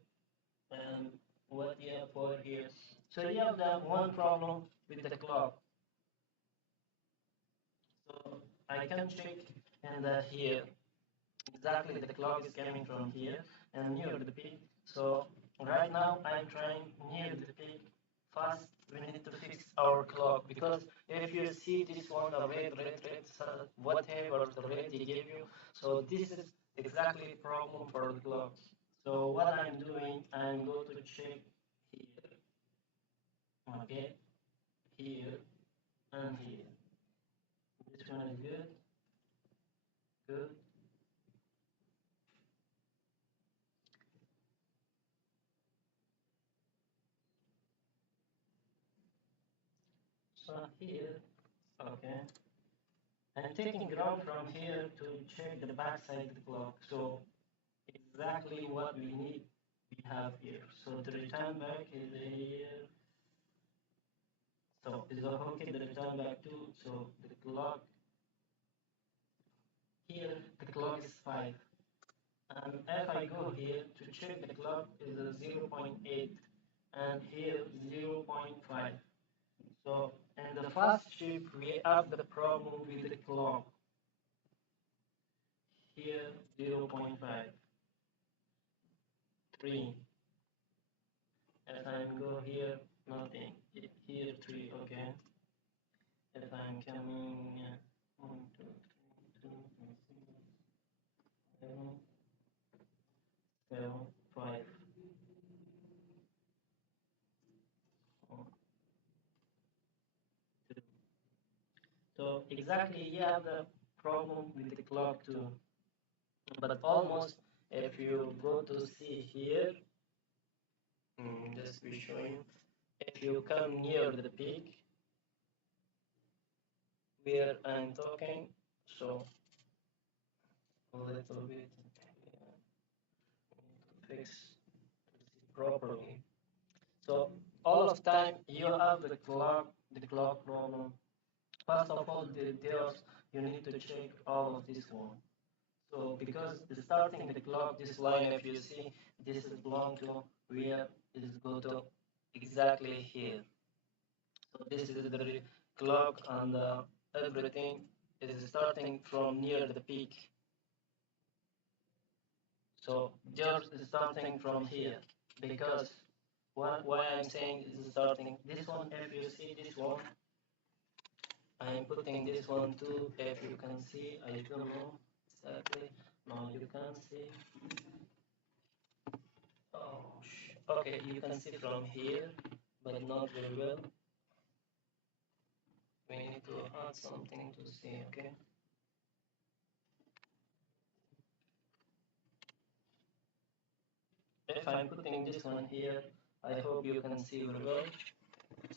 and what you have 4 here. So you have the one problem with the clock. So I can check and here exactly the clock is coming from here and near the peak. So right now I'm trying near the peak. First we need to fix our clock, because if you see this one, the red, whatever the red they give you, so this is exactly problem for the clock. So what I'm doing, I'm going to check here, okay, here and here. This one is good, good. So here, okay, I'm taking ground from here to check the backside of the clock. So exactly what we need, we have here. So the return back is here. So is okay, the return back too. So the clock here, the clock is 5. And if I go here to check, the clock is a 0.8 and here 0.5. So in the first chip we have the problem with the clock. Here 0.5, 3. If I go here, nothing. Here 3, okay. If I'm coming 1, 2, 3, 2, 7, 5. So exactly, you have the problem with the clock too. But almost, if you go to see here, just be showing, if you come near the peak where I'm talking, so a little bit fix properly. So all of time you have the clock problem. First of all, there's you need to check all of this one. So because the starting the clock, this line, if you see, this is belong to where it is go to exactly here. So this is the clock and everything is starting from near the peak. So just starting from here, because why I'm saying is starting this one. If you see this one, I'm putting this one too. If you can see, I don't know exactly. No, you can see. Oh, okay, you can see from here, but not very well. We need to add something to see. Okay. If I'm putting this one here, I hope you can see very well.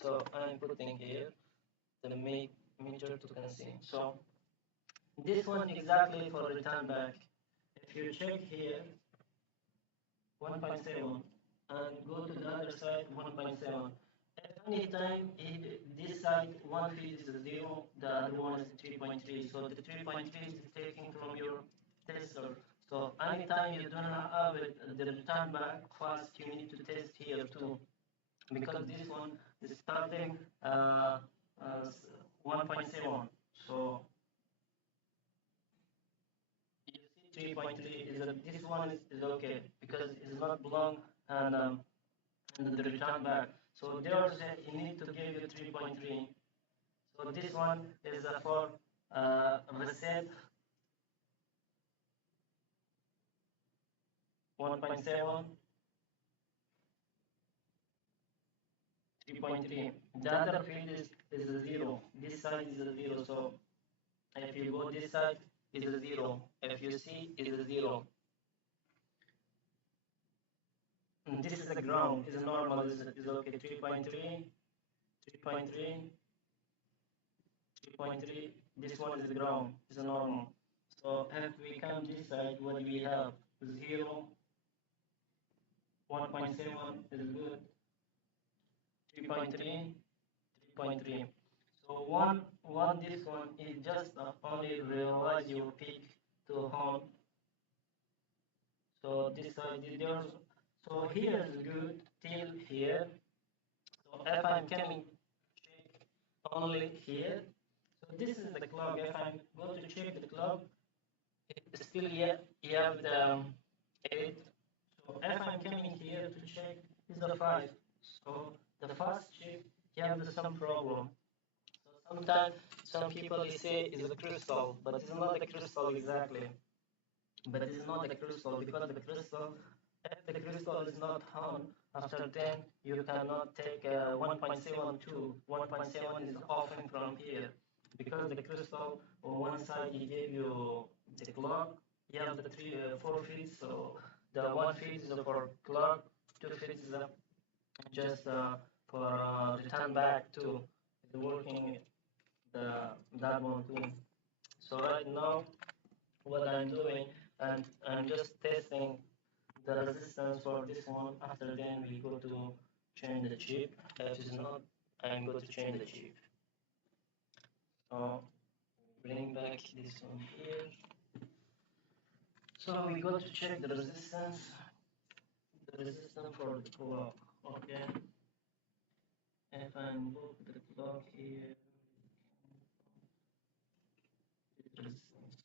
So I'm putting here the meter to can see. So this one exactly for return back. If you check here, 1.7 and go to the other side, 1.7. At any time, this side one feed is 0, the other one is 3.3. So the 3.3 is taken from your tester. So anytime you do not have it, the return back fast, you need to test here too, because this one is starting 1.7. So you see 3.3 is this one is okay because it's not long and the return back. So there's you need to give you 3.3. So this one is for reset 1.7, 3.3. The other field is a 0. This side is a 0. So if you go this side is a 0. If you see is a 0. And this is the ground. Is normal. Is okay. 3.3, 3.3, 3.3. This one is the ground. Is normal. So if we come this side, what do we have? 0. 1.7 is good. 3.3, 3.3. So one this one is just only realize your peak to home. So this side is yours. So here is good till here. So if I'm coming check only here, so this is the clock. If I'm going to check the clock, it's still here. You have the 8. So if I'm coming here to check, is the 5. So the first check, you have some problem. So sometimes some people say it's a crystal, but it's not the crystal exactly. But it's not the crystal because the crystal, if the crystal is not on, after 10 you cannot take 1.72. 1.7 is often from here because the crystal on one side he gave you the clock. You have the 4 feet, so the 1 feet is for clock, 2 feet is just for return back to the working the that one too. So right now what I'm doing, and I'm just testing the resistance for this one. After then we go to change the chip. If it's not, I'm going to change the chip. So bring back this one here. So we go to check the resistance for the clock. Okay. If I move the clock here, resistance.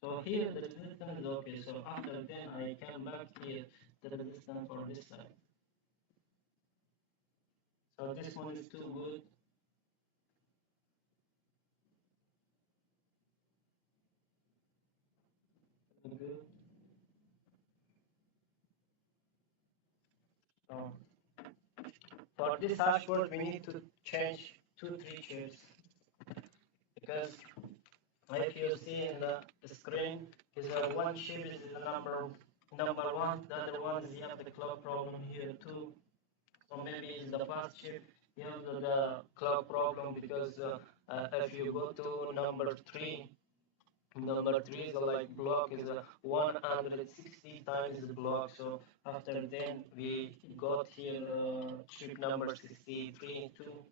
So here the resistance is okay. So after then I come back here the resistance for this side. So this one is too good. Good. So for this hashboard we need to change 2-3 chips because if you see in the screen is one chip is the number one, the other one is you have the clock problem here too. So maybe it's the first chip you have the clock problem because if you go to number 3, number 3 is like block is 160 times the block. So after then we got here chip number 63 too.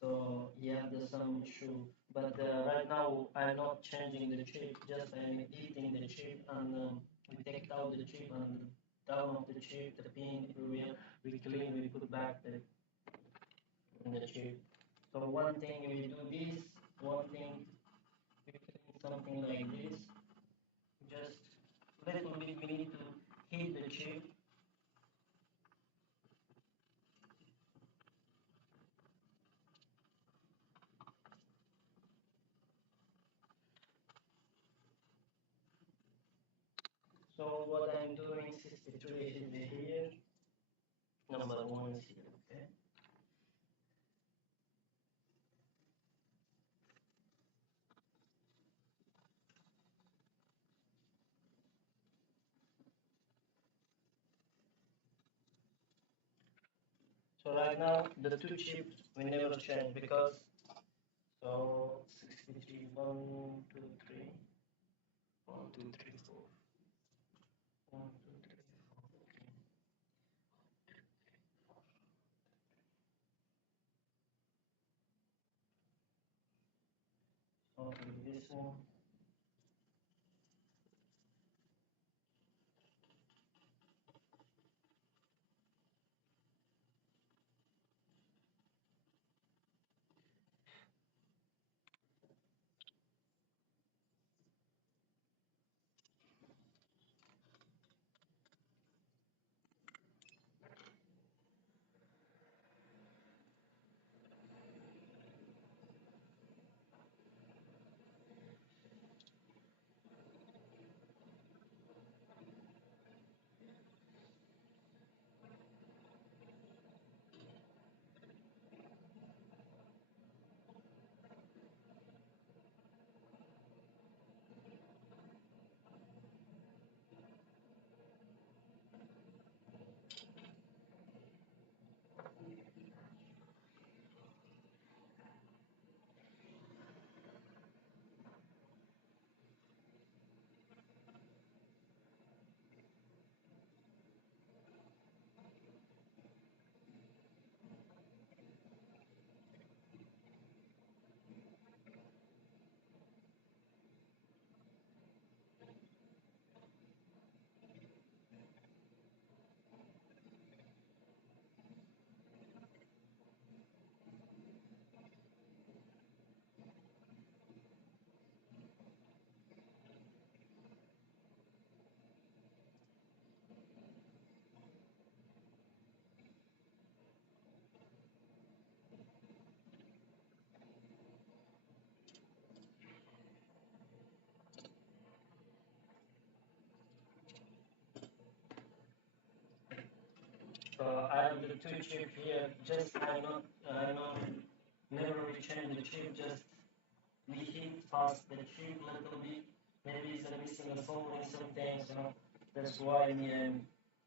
So yeah, there's some issue. But right now I'm not changing the chip, just I'm eating the chip and we take out the chip and down of the chip, the pin everywhere, we clean, we put back the chip. So one thing we do this, one thing we clean something like this, just little bit we need to heat the chip. So what I'm doing, 63 is here, number 1 is here, okay? So right now the 2 chips we never change because so 63, 1, 2, 3, 1, 2, 3, 4, 1, 2, 3, 4. Okay, this one. So I have the two chip here. Just I not never we change the chip. Just we hit fast the chip a little bit. Maybe it's missing a phone or something. So that's why we a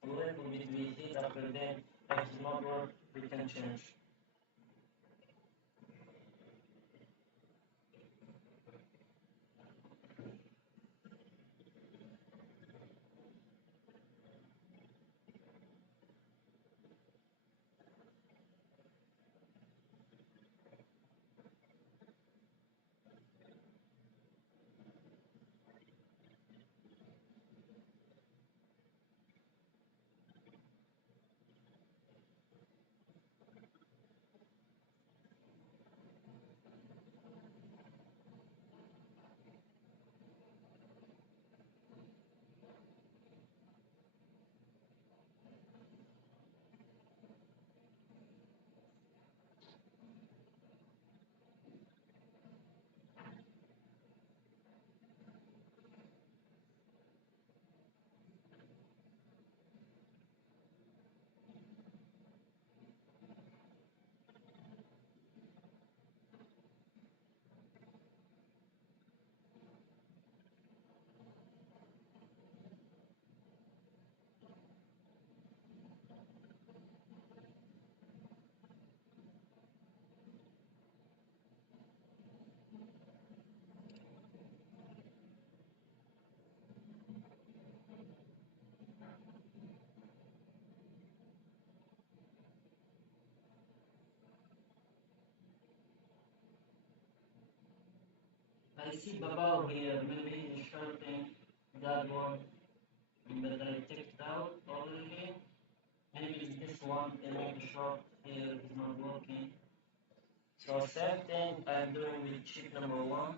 little bit we hit after then. If it's not work, we can change. I see Babao here. Maybe he's starting that one, but I checked it out already. Maybe it's this one and the short here is not working. So same thing I'm doing with chip number one.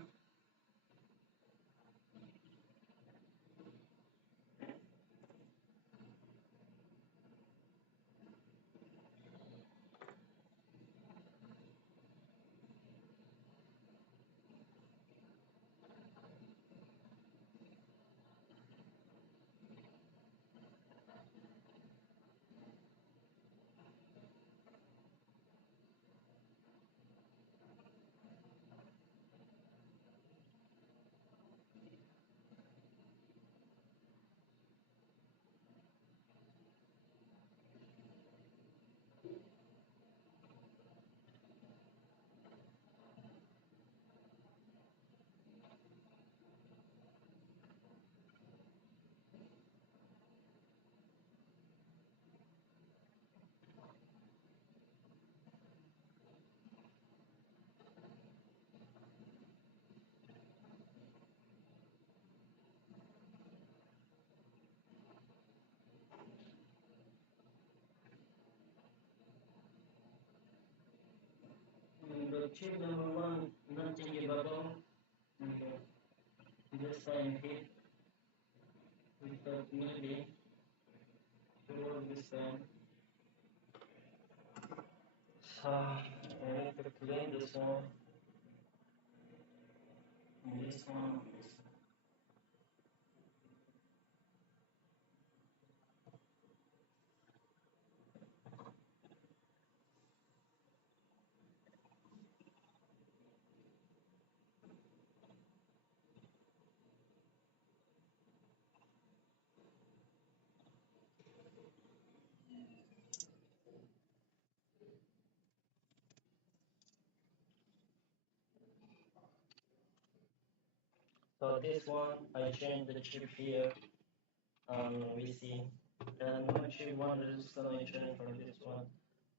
The chip number one, nothing about. Okay. This time hit. We thought maybe to work this time. So I need to clean this one. And this one. So this one, I changed the chip here. We see. And no chip one resistor I changed for this one.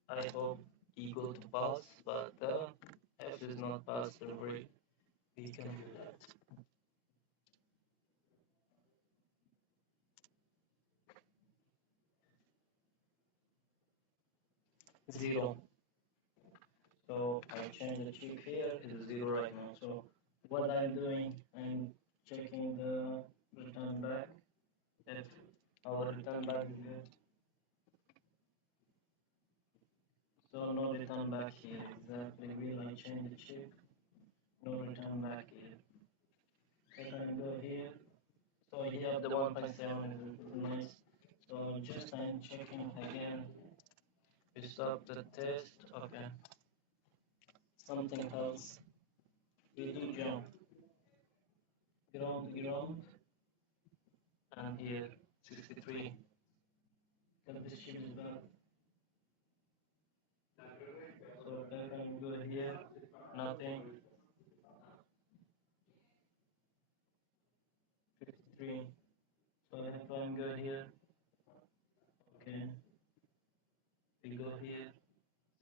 I hope he go to pass, but if it's not pass, we can do that. Zero. So I change the chip here, it's zero right now. So what I'm doing, I'm checking the return back. If our return back is good. So no return back here, exactly. Will I change the chip? No return back here. If I go here, so here the 1.7 is nice. So just I'm checking again We stop the test. Okay. Something else. We do jump. Ground to ground. And here 63. Because this chip is bad. So if I'm good here, nothing. 53. So if I'm good here, okay. We go here,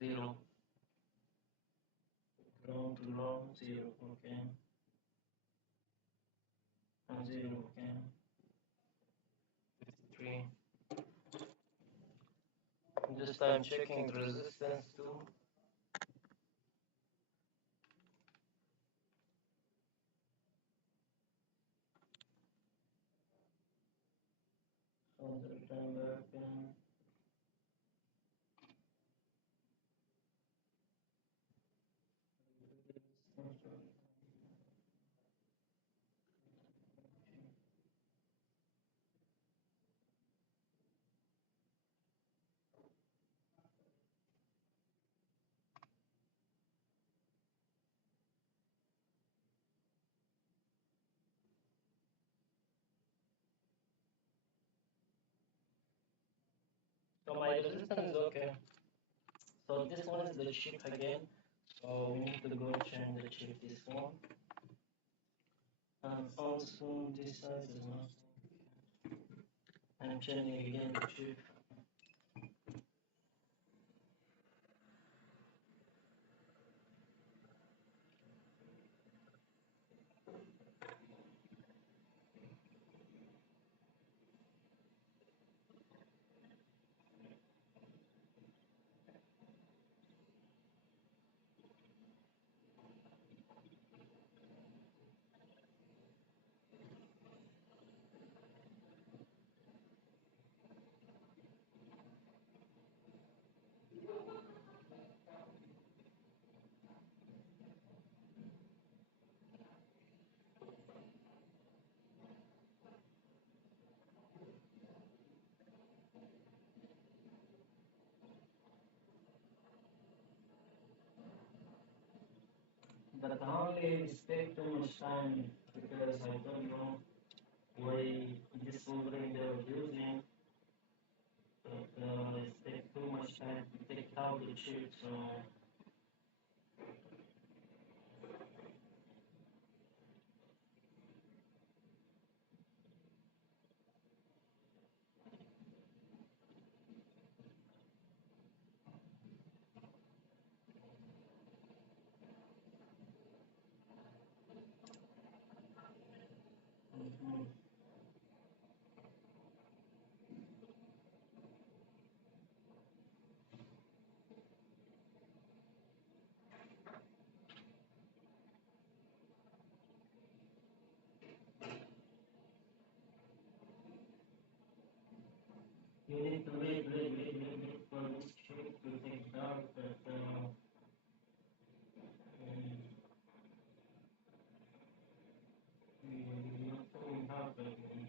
0. Ground to ground, 0, okay. And 0, okay. 53. Just I'm checking the resistance too. So return back in. So my resistance is okay. So this one is the chip again. So we need to go change the chip this one. And also this side is not. I'm changing again the chip. But only take too much time because I don't know why this soldering they're using. But it take too much time to take out the chip. So you need to wait for this chip to take it out. But nothing happened.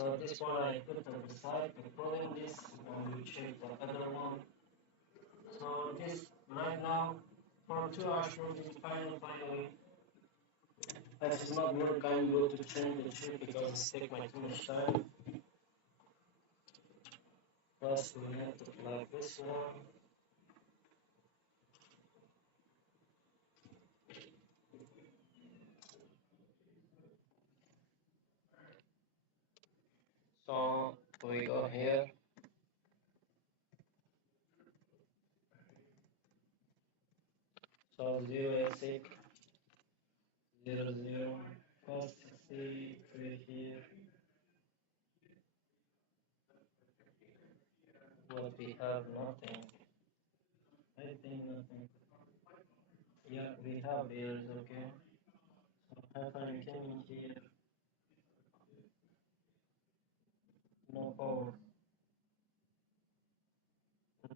So this one I put on the side. The problem is when we check the other one. So this right now for 2 Hashboard is fine by the way. But it's not work, I'm going to change the chip because it's take my too much time. Plus we have to plug this one. So we go here. So 0 ASIC 00. First see right here what we have. Nothing. I think nothing. Yeah, we have errors. Okay. So pattern came in here. No power.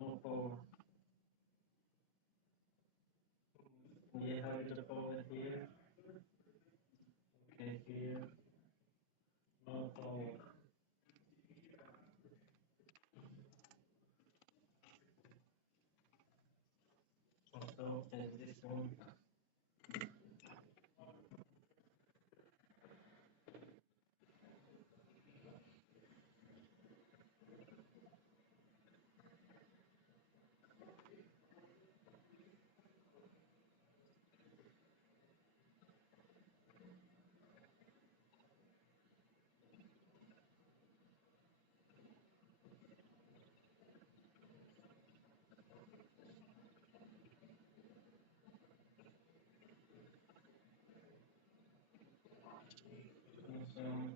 No power. We have the power here. Okay, here. No power. Also, is this one. This one.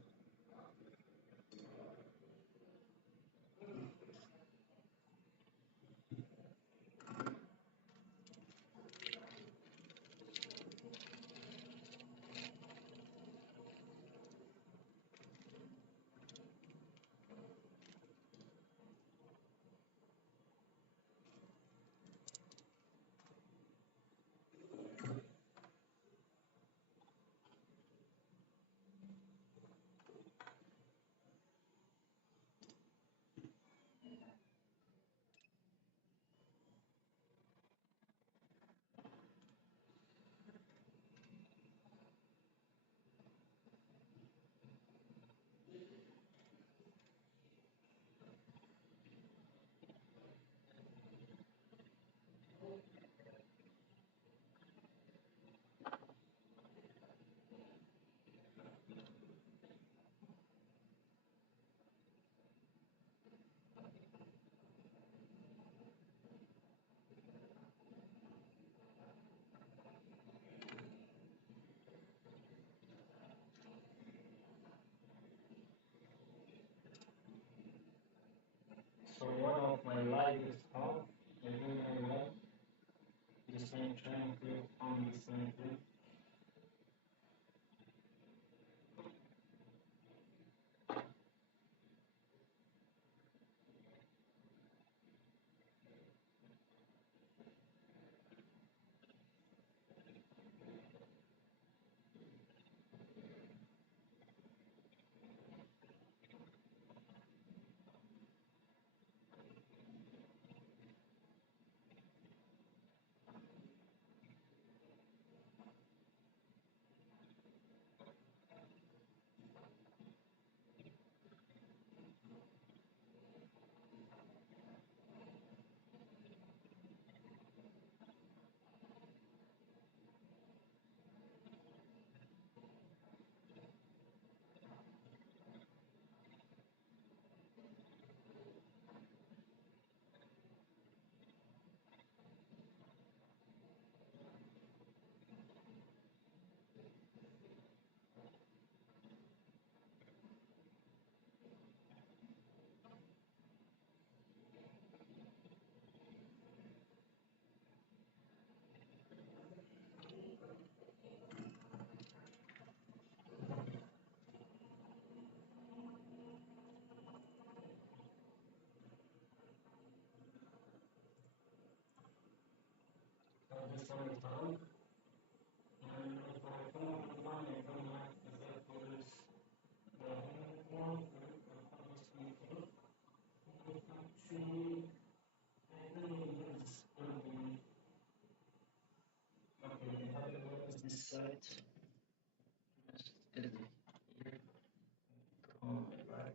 So one of my light is off. I don't know why. Just I'm trying to on this one too. This one is on. And if I turn on, I don't have to set this. This side. Just right.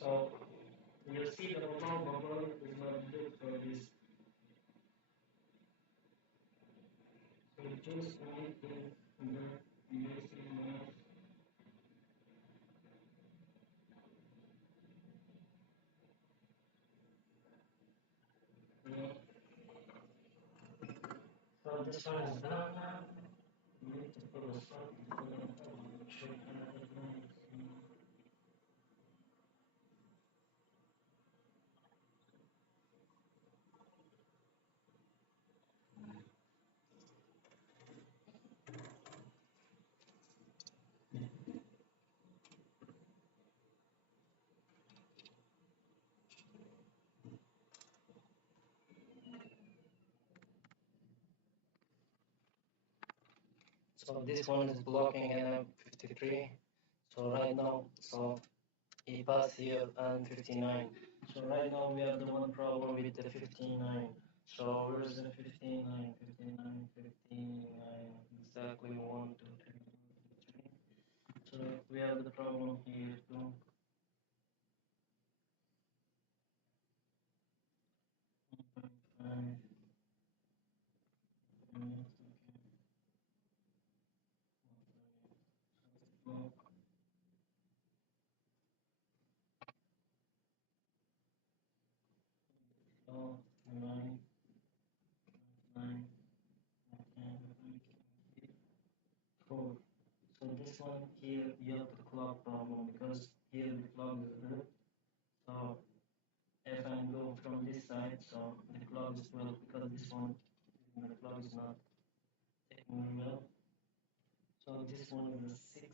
So you see the control bubble is not built for this. So you just need to convert using mouse. So this one is done now. You need to put a stop. So this one is blocking NM53. So right now, so it passed here and 59. So right now we have the one problem with the 59. So where's the 59? 59, 59, exactly 1, 2, 3, 3. So we have the problem here too. 1.5. Okay. here you have the clock problem because here the clock is good. So if I go from this side, so the clock is 12 because this one, the clock is not taking well. So this one is a 6.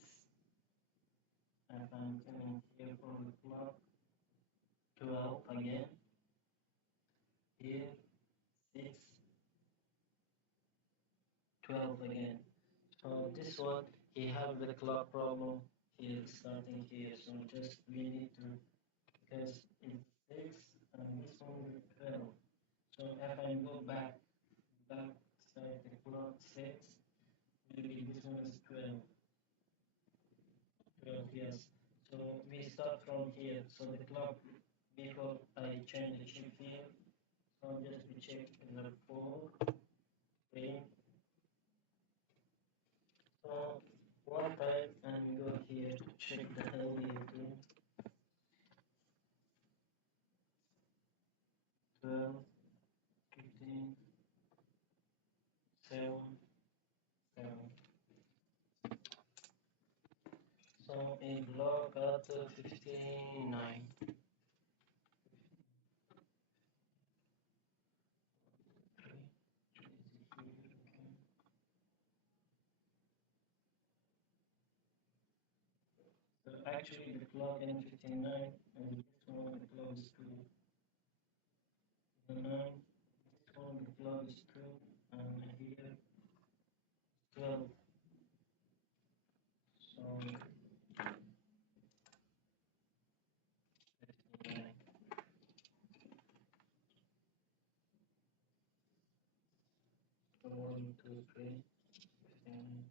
If I'm coming here for the clock, 12 again. Here, 6, 12 again. So this one, he have the clock problem here starting here. So just we need to, because it's 6 and this one is 12. So if I go back side the clock 6, maybe this one is 12. 12, yes. So we start from here. So the clock, before I change the chip here, so just we check the 4, 3. So one time and go here to check the LED. 12, 15, 7, 7. So a block at 59. So actually the clock in 59 and this one the clock is 2. The 9, this one the clock is 2 and here 12. So 59. So 1, 2, 3, 15.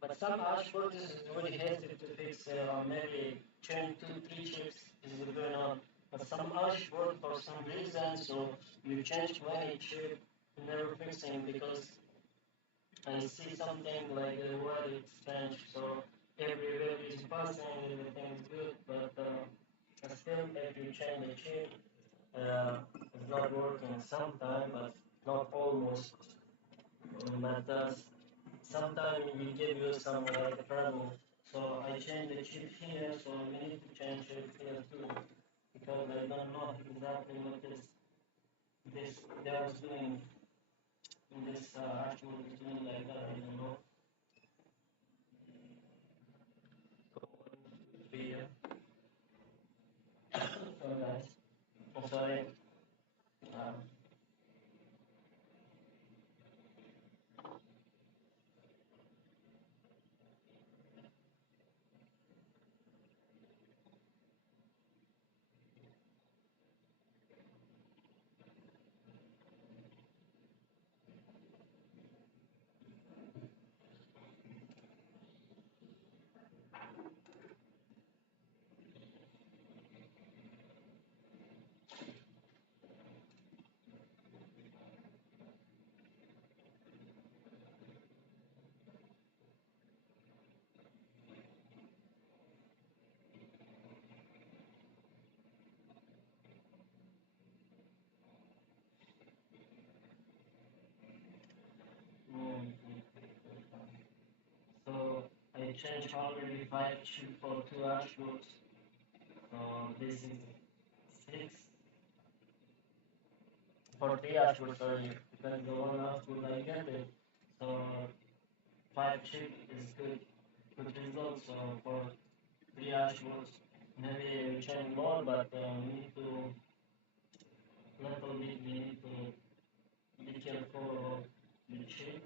But some Hashboard is really hesitant to fix, maybe change 2, 3 chips is going on. But some Hashboard for some reason, so you change many chip, never fixing because I see something like what it's changed. So everywhere is passing, everything is good, but still if you change the chip, it's not working sometime, but not almost. But sometimes we give you some like trouble. So I change the chip here, so we need to change it here too. Because I don't know exactly what is this they are doing in this actual is doing like that, I don't know. So here. So guys, I'm sorry. Um, mm, so I changed already 5 chip for 2 ashboards. So this is 6 for 3 ashboards, sorry. Because the one ashboard I get it. So 5 chip is good result. So for 3 ashboards, maybe we change more, but we need to little bit we need to be careful of the chip.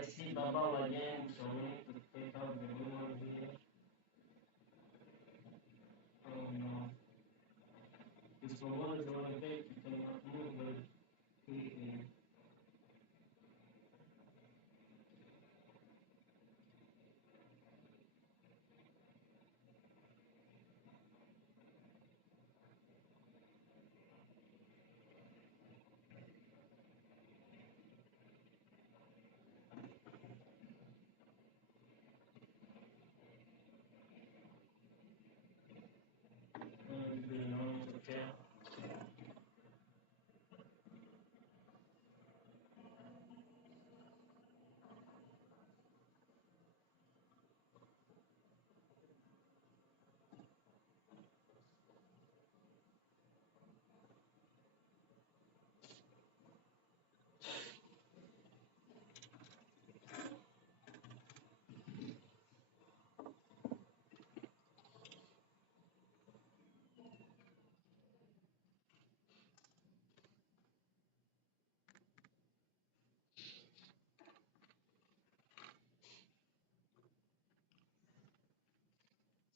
I see bubble again, so we need to take out the bubble here. Oh no. This bubble is really big, you cannot move very quickly. Okay.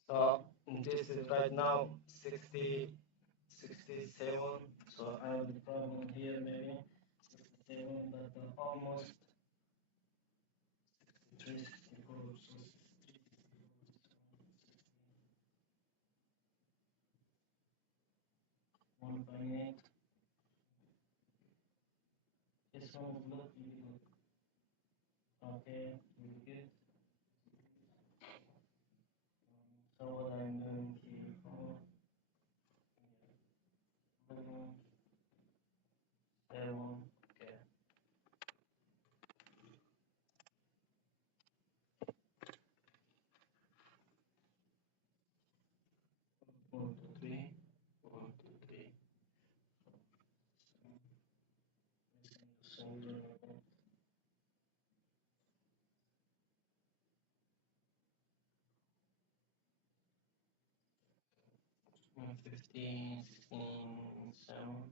So this is right now 67. So I have the problem here maybe 67, but almost 63, 64. So 1.8. This one is looking good. Okay, really good. So what I'm doing here, oh, 11, 7, okay. One, two, three. 1, 2, 3. Solder. 15, 16, 7.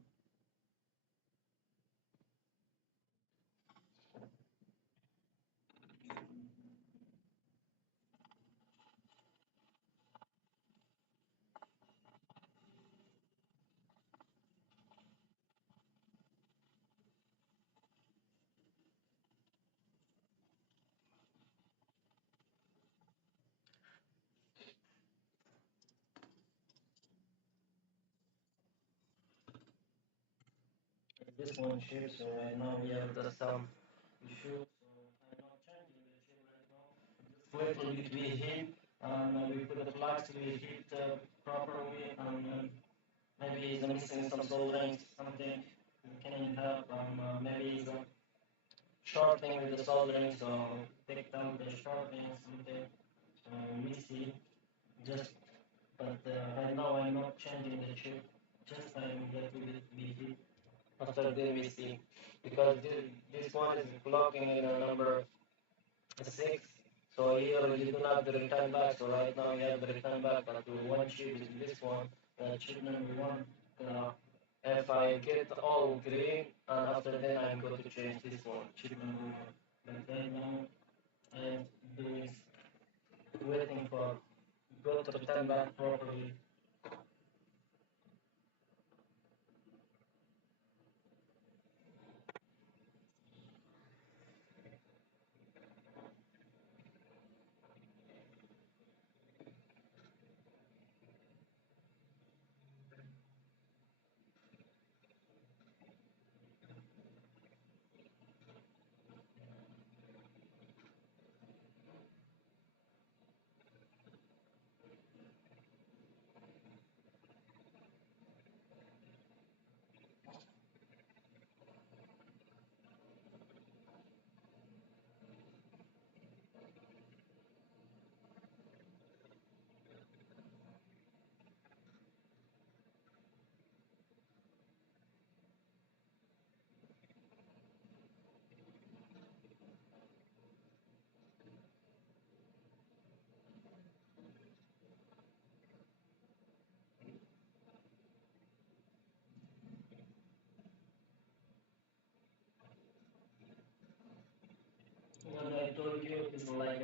This one ships, so right now we have the some issue, so I'm not changing the chip right now. Just wait till it be heat, and we put the plugs to be heat properly, and maybe it's missing some soldering, something we can help, maybe it's shorting with the soldering, so take down the shorting, something missing, just, but right now I'm not changing the chip, just I'm let it be heat. After then we see, because this one is blocking in the number 6, so here you do not have the return back, so right now we have the return back, but one chip is this one, chip number 1. If I get all green, and after then I'm going to change this one, chip number 1. But right now I'm doing, waiting for go to return back properly.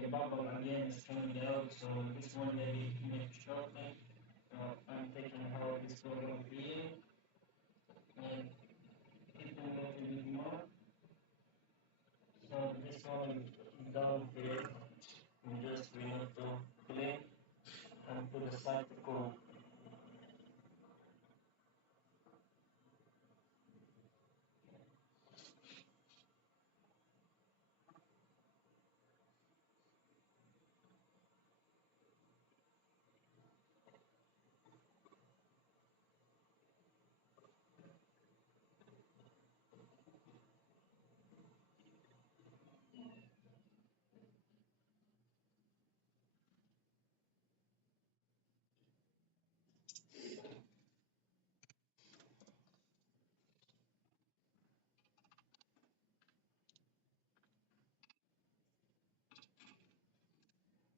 bubble again is coming out, so this one maybe make shortly. So I'm taking out this program here and hitting it a bit more. So this one is down here. And just we need to clean and put aside to cool.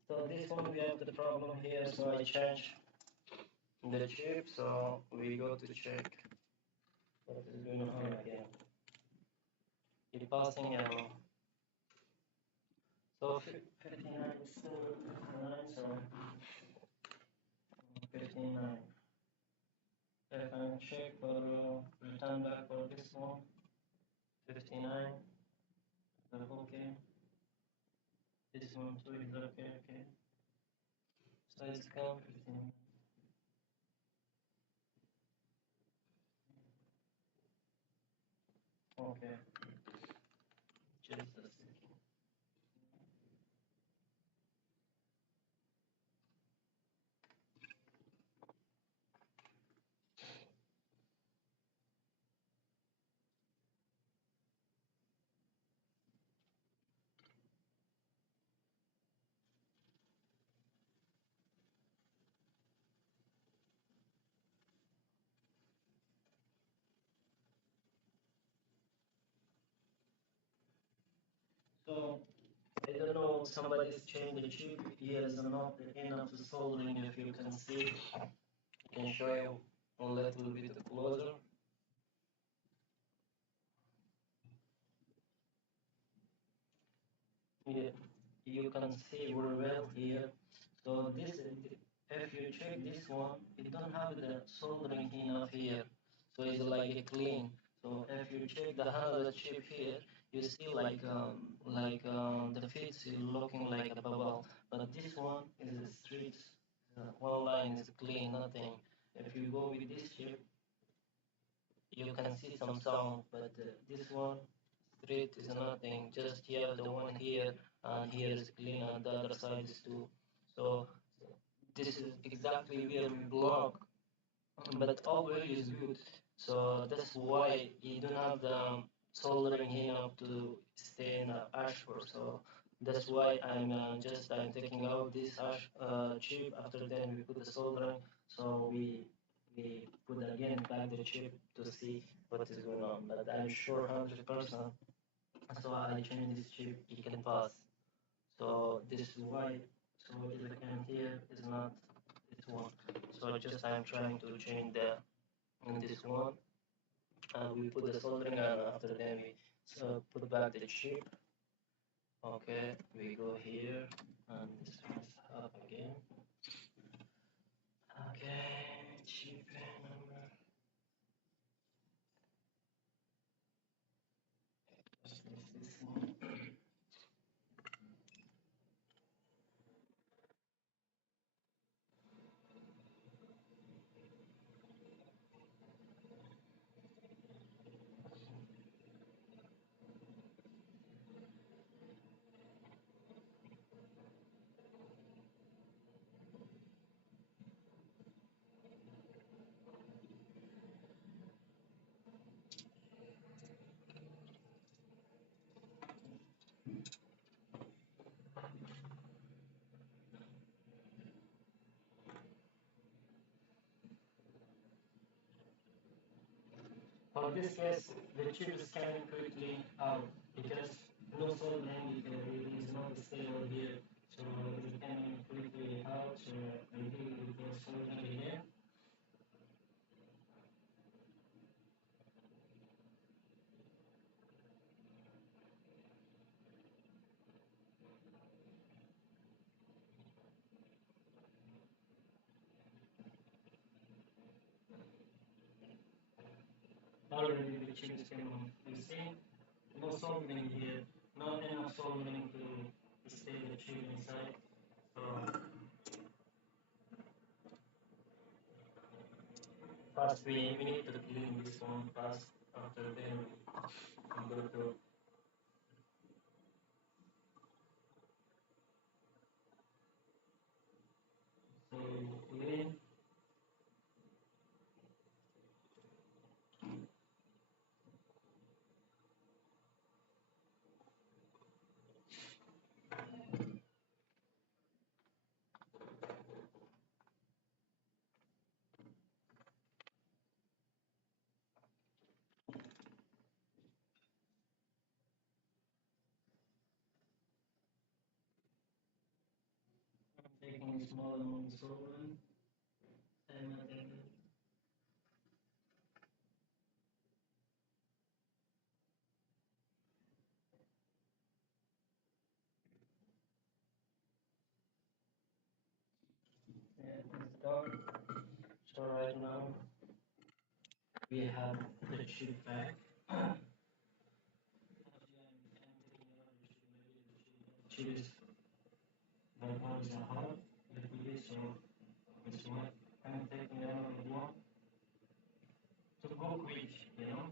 So this one we have the problem here, so I change the chip, so we go to check what is going on again. It's passing yellow. So 59 is still 59, so 59. If I check for return back for this one, 59, okay. This one too is okay, okay. So it's come 15. Okay. Just a second. So I don't know, somebody's changed the chip here is not enough soldering. If you can see, I can show you a little bit closer. Yeah, you can see very well here. So this, if you check this one, it don't have the soldering enough here. So it's like a clean. So if you check the another chip here, you see the fits is looking like a bubble. But this one is straight. One line is clean, nothing. If you go with this chip, you can see some sound, but this one straight is nothing. Just you have the one here, and here is clean, and the other side is too. So this is exactly where we block, but all value is good. So that's why you don't have the soldering enough to stay in the Hashboard. So that's why I'm taking out this chip. After then we put the soldering. So we put again back the chip to see what is going on. But I'm sure 100%. So I change this chip. It can pass. So this is why. So if I can here is not this one. So just I'm trying to change the in this one. We put the soldering and after then we put back the chip. Okay, we go here and this one's up again. Okay, chip number. This one. For this case, the chip is coming quickly out because no soldering is not stable here. So it's coming quickly out. So I do the soldering again. already the chip is came on. You see, no soldering here, not enough soldering to stay the chip inside. So first we need to clean this one first. After then we go to so clean. I'm taking a small amount of soldering. And I think it's dark. So right now we have the chip back. Chip is that one is a hot. So this one I'm taking another one to go quick, you know.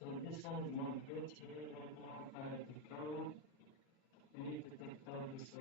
So this one is not good here right now. I have to go. We need to take out this way.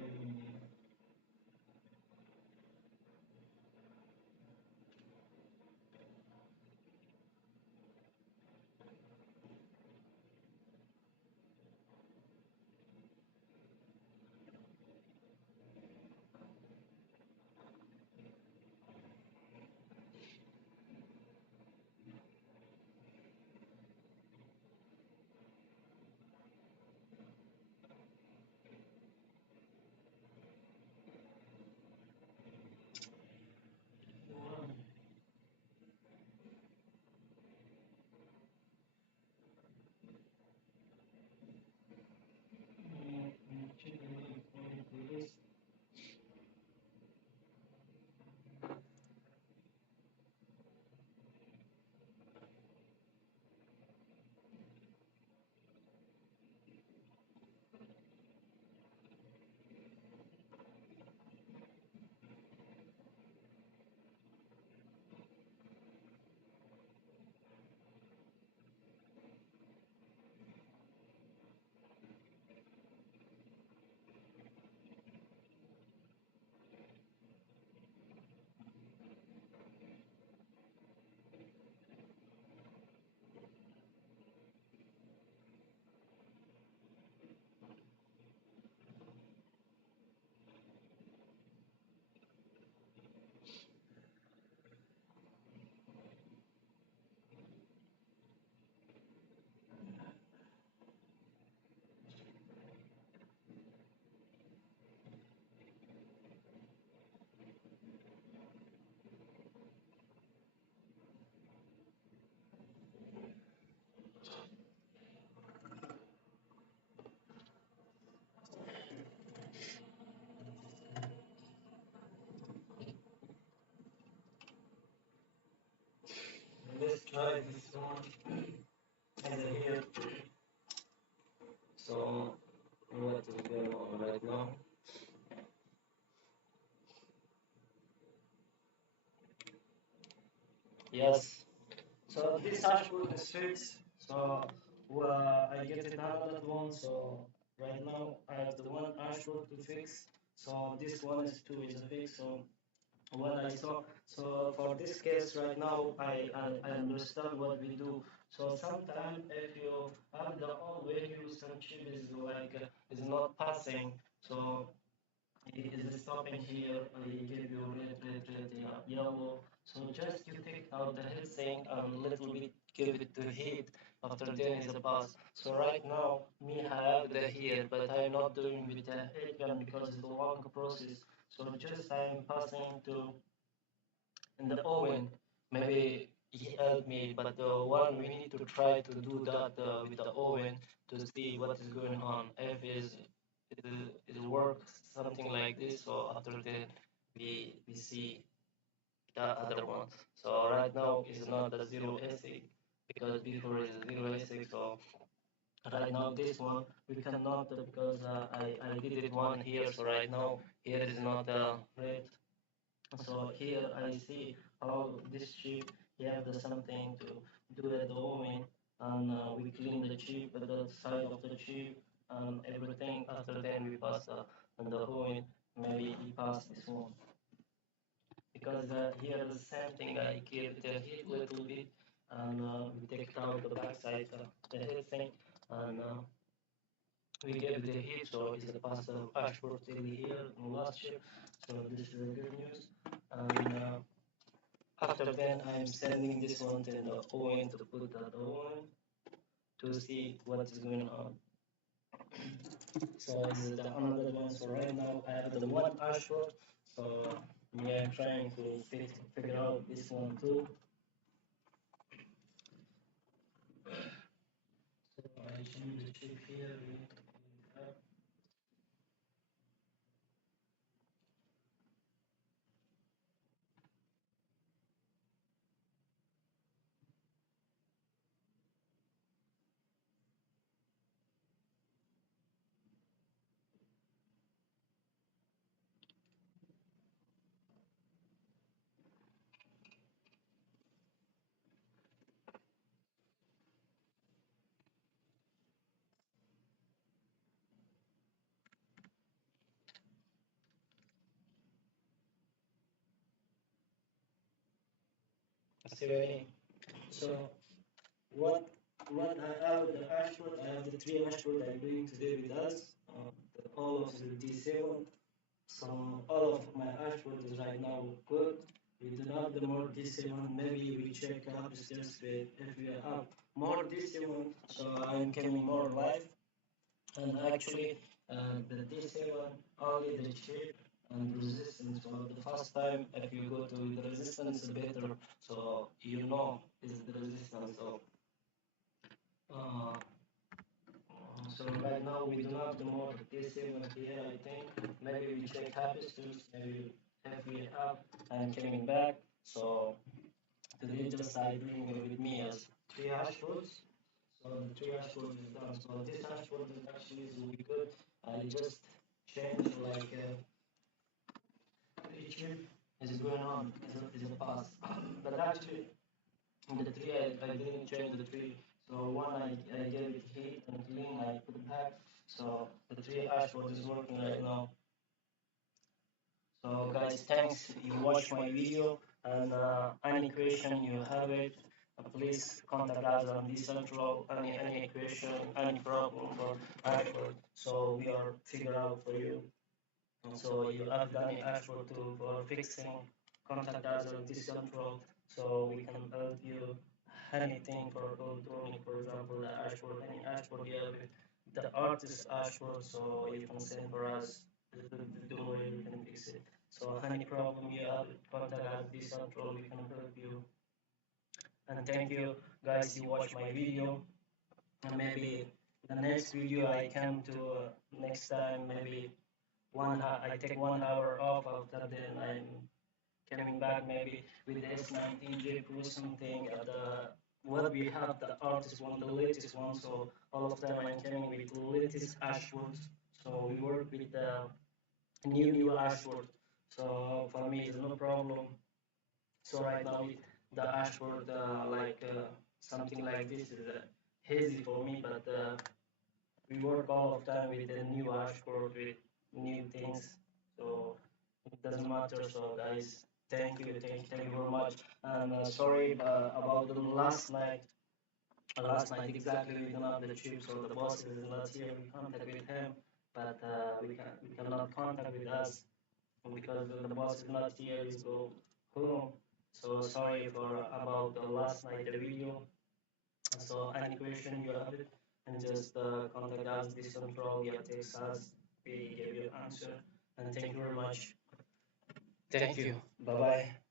Let's try this one and here. So what is going on right now? Yes. So this hashboard is fixed. So I get another one. So right now I have the one Hashboard to fix. So this one is two is a fix. So what I saw. So for this case right now, I understand what we do. So sometimes if you have the old value, some chip is like is not passing. So it is stopping here. I give you red, yellow. So just you take out the heatsink and little bit give it to heat. After then is a pass. So right now me have the here, but I'm not doing with the heat gun because it's a long process. So just I'm passing to in the oven. Maybe he helped me, but the one we need to try to do that with the oven to see what is going on. If it works something like this, so after that we see the other one. So right now is not the zero ASIC because before is zero ASIC. So right now this one we cannot because I did it one here. So right now here is not red. So here I see how this chip you have the something to do at the oven, and we clean the chip, the side of the chip and everything. After then we pass in the oven. Maybe we pass this one because here the same thing. I give the heat little bit and we take it out the backside the heat thing and we give the heat, so it's a pass of Ashford till here in last chip. So this is a good news. And after then, I'm sending this one to the oven to put at the oven to see what is going on. So this is the another one. So right now I have the one Ashford. So we are trying to figure out this one too. So I change the chip here. We need to clean it up. See what I mean? So what what I have the Ashford, I have the three Ashford I'm doing today with us. All of the D7. So all of my Ashford is right now good. We do not have the more D7. Maybe we check upstairs if we have more D7. So I'm coming more live. And actually, the D7 only the chip and resistance. For the first time, if you go to the resistance better, so you know is the resistance. Uh, so right now we do not have the more D7 here. I think maybe we check capacitors. Maybe if we have, I'm coming back. So today just I bring with me as three hashboards. So the three hashboard is done. So this hashboard is actually is really good. I just change like each chip is going on is a pass. But actually the three I didn't change the three. So one I gave it heat and clean. I put it back. So the three hashboard is working right now. So guys, thanks you watch my video and any question you have it, please contact us on this central, any question, any problem for Ashford. So we are figure out for you. So you have any Ashford to for fixing, contact us on this central so we can help you anything for electronic, for example, the Ashford, any Ashford you have it, the artist Ashford, so you can send for us the way we can fix it. So any problem you have, contact us this central, we can help you. And thank you guys, you watch my video. And maybe the next video I come to next time, maybe I take 1 hour off after then I'm coming back maybe with the S19 J Pro something what we have the artist one, the latest one. So all of them I'm coming with the latest Ashwords. So we work with the new Ashford. So for me it's no problem. So right now the Ashford like something like this is hazy for me, but we work all of time with the new Hashboard, with new things, so it doesn't matter. So guys, thank you very much. And sorry about the last night. Last night exactly we don't have the chip, so the boss is not here. We contact with him, but we cannot contact with us because the boss is not here. He's go home. So sorry for about the last night the video. So any question you have it, and just contact us. This control, yeah, text us. We give you answer. And thank you very much. Thank you. Bye bye.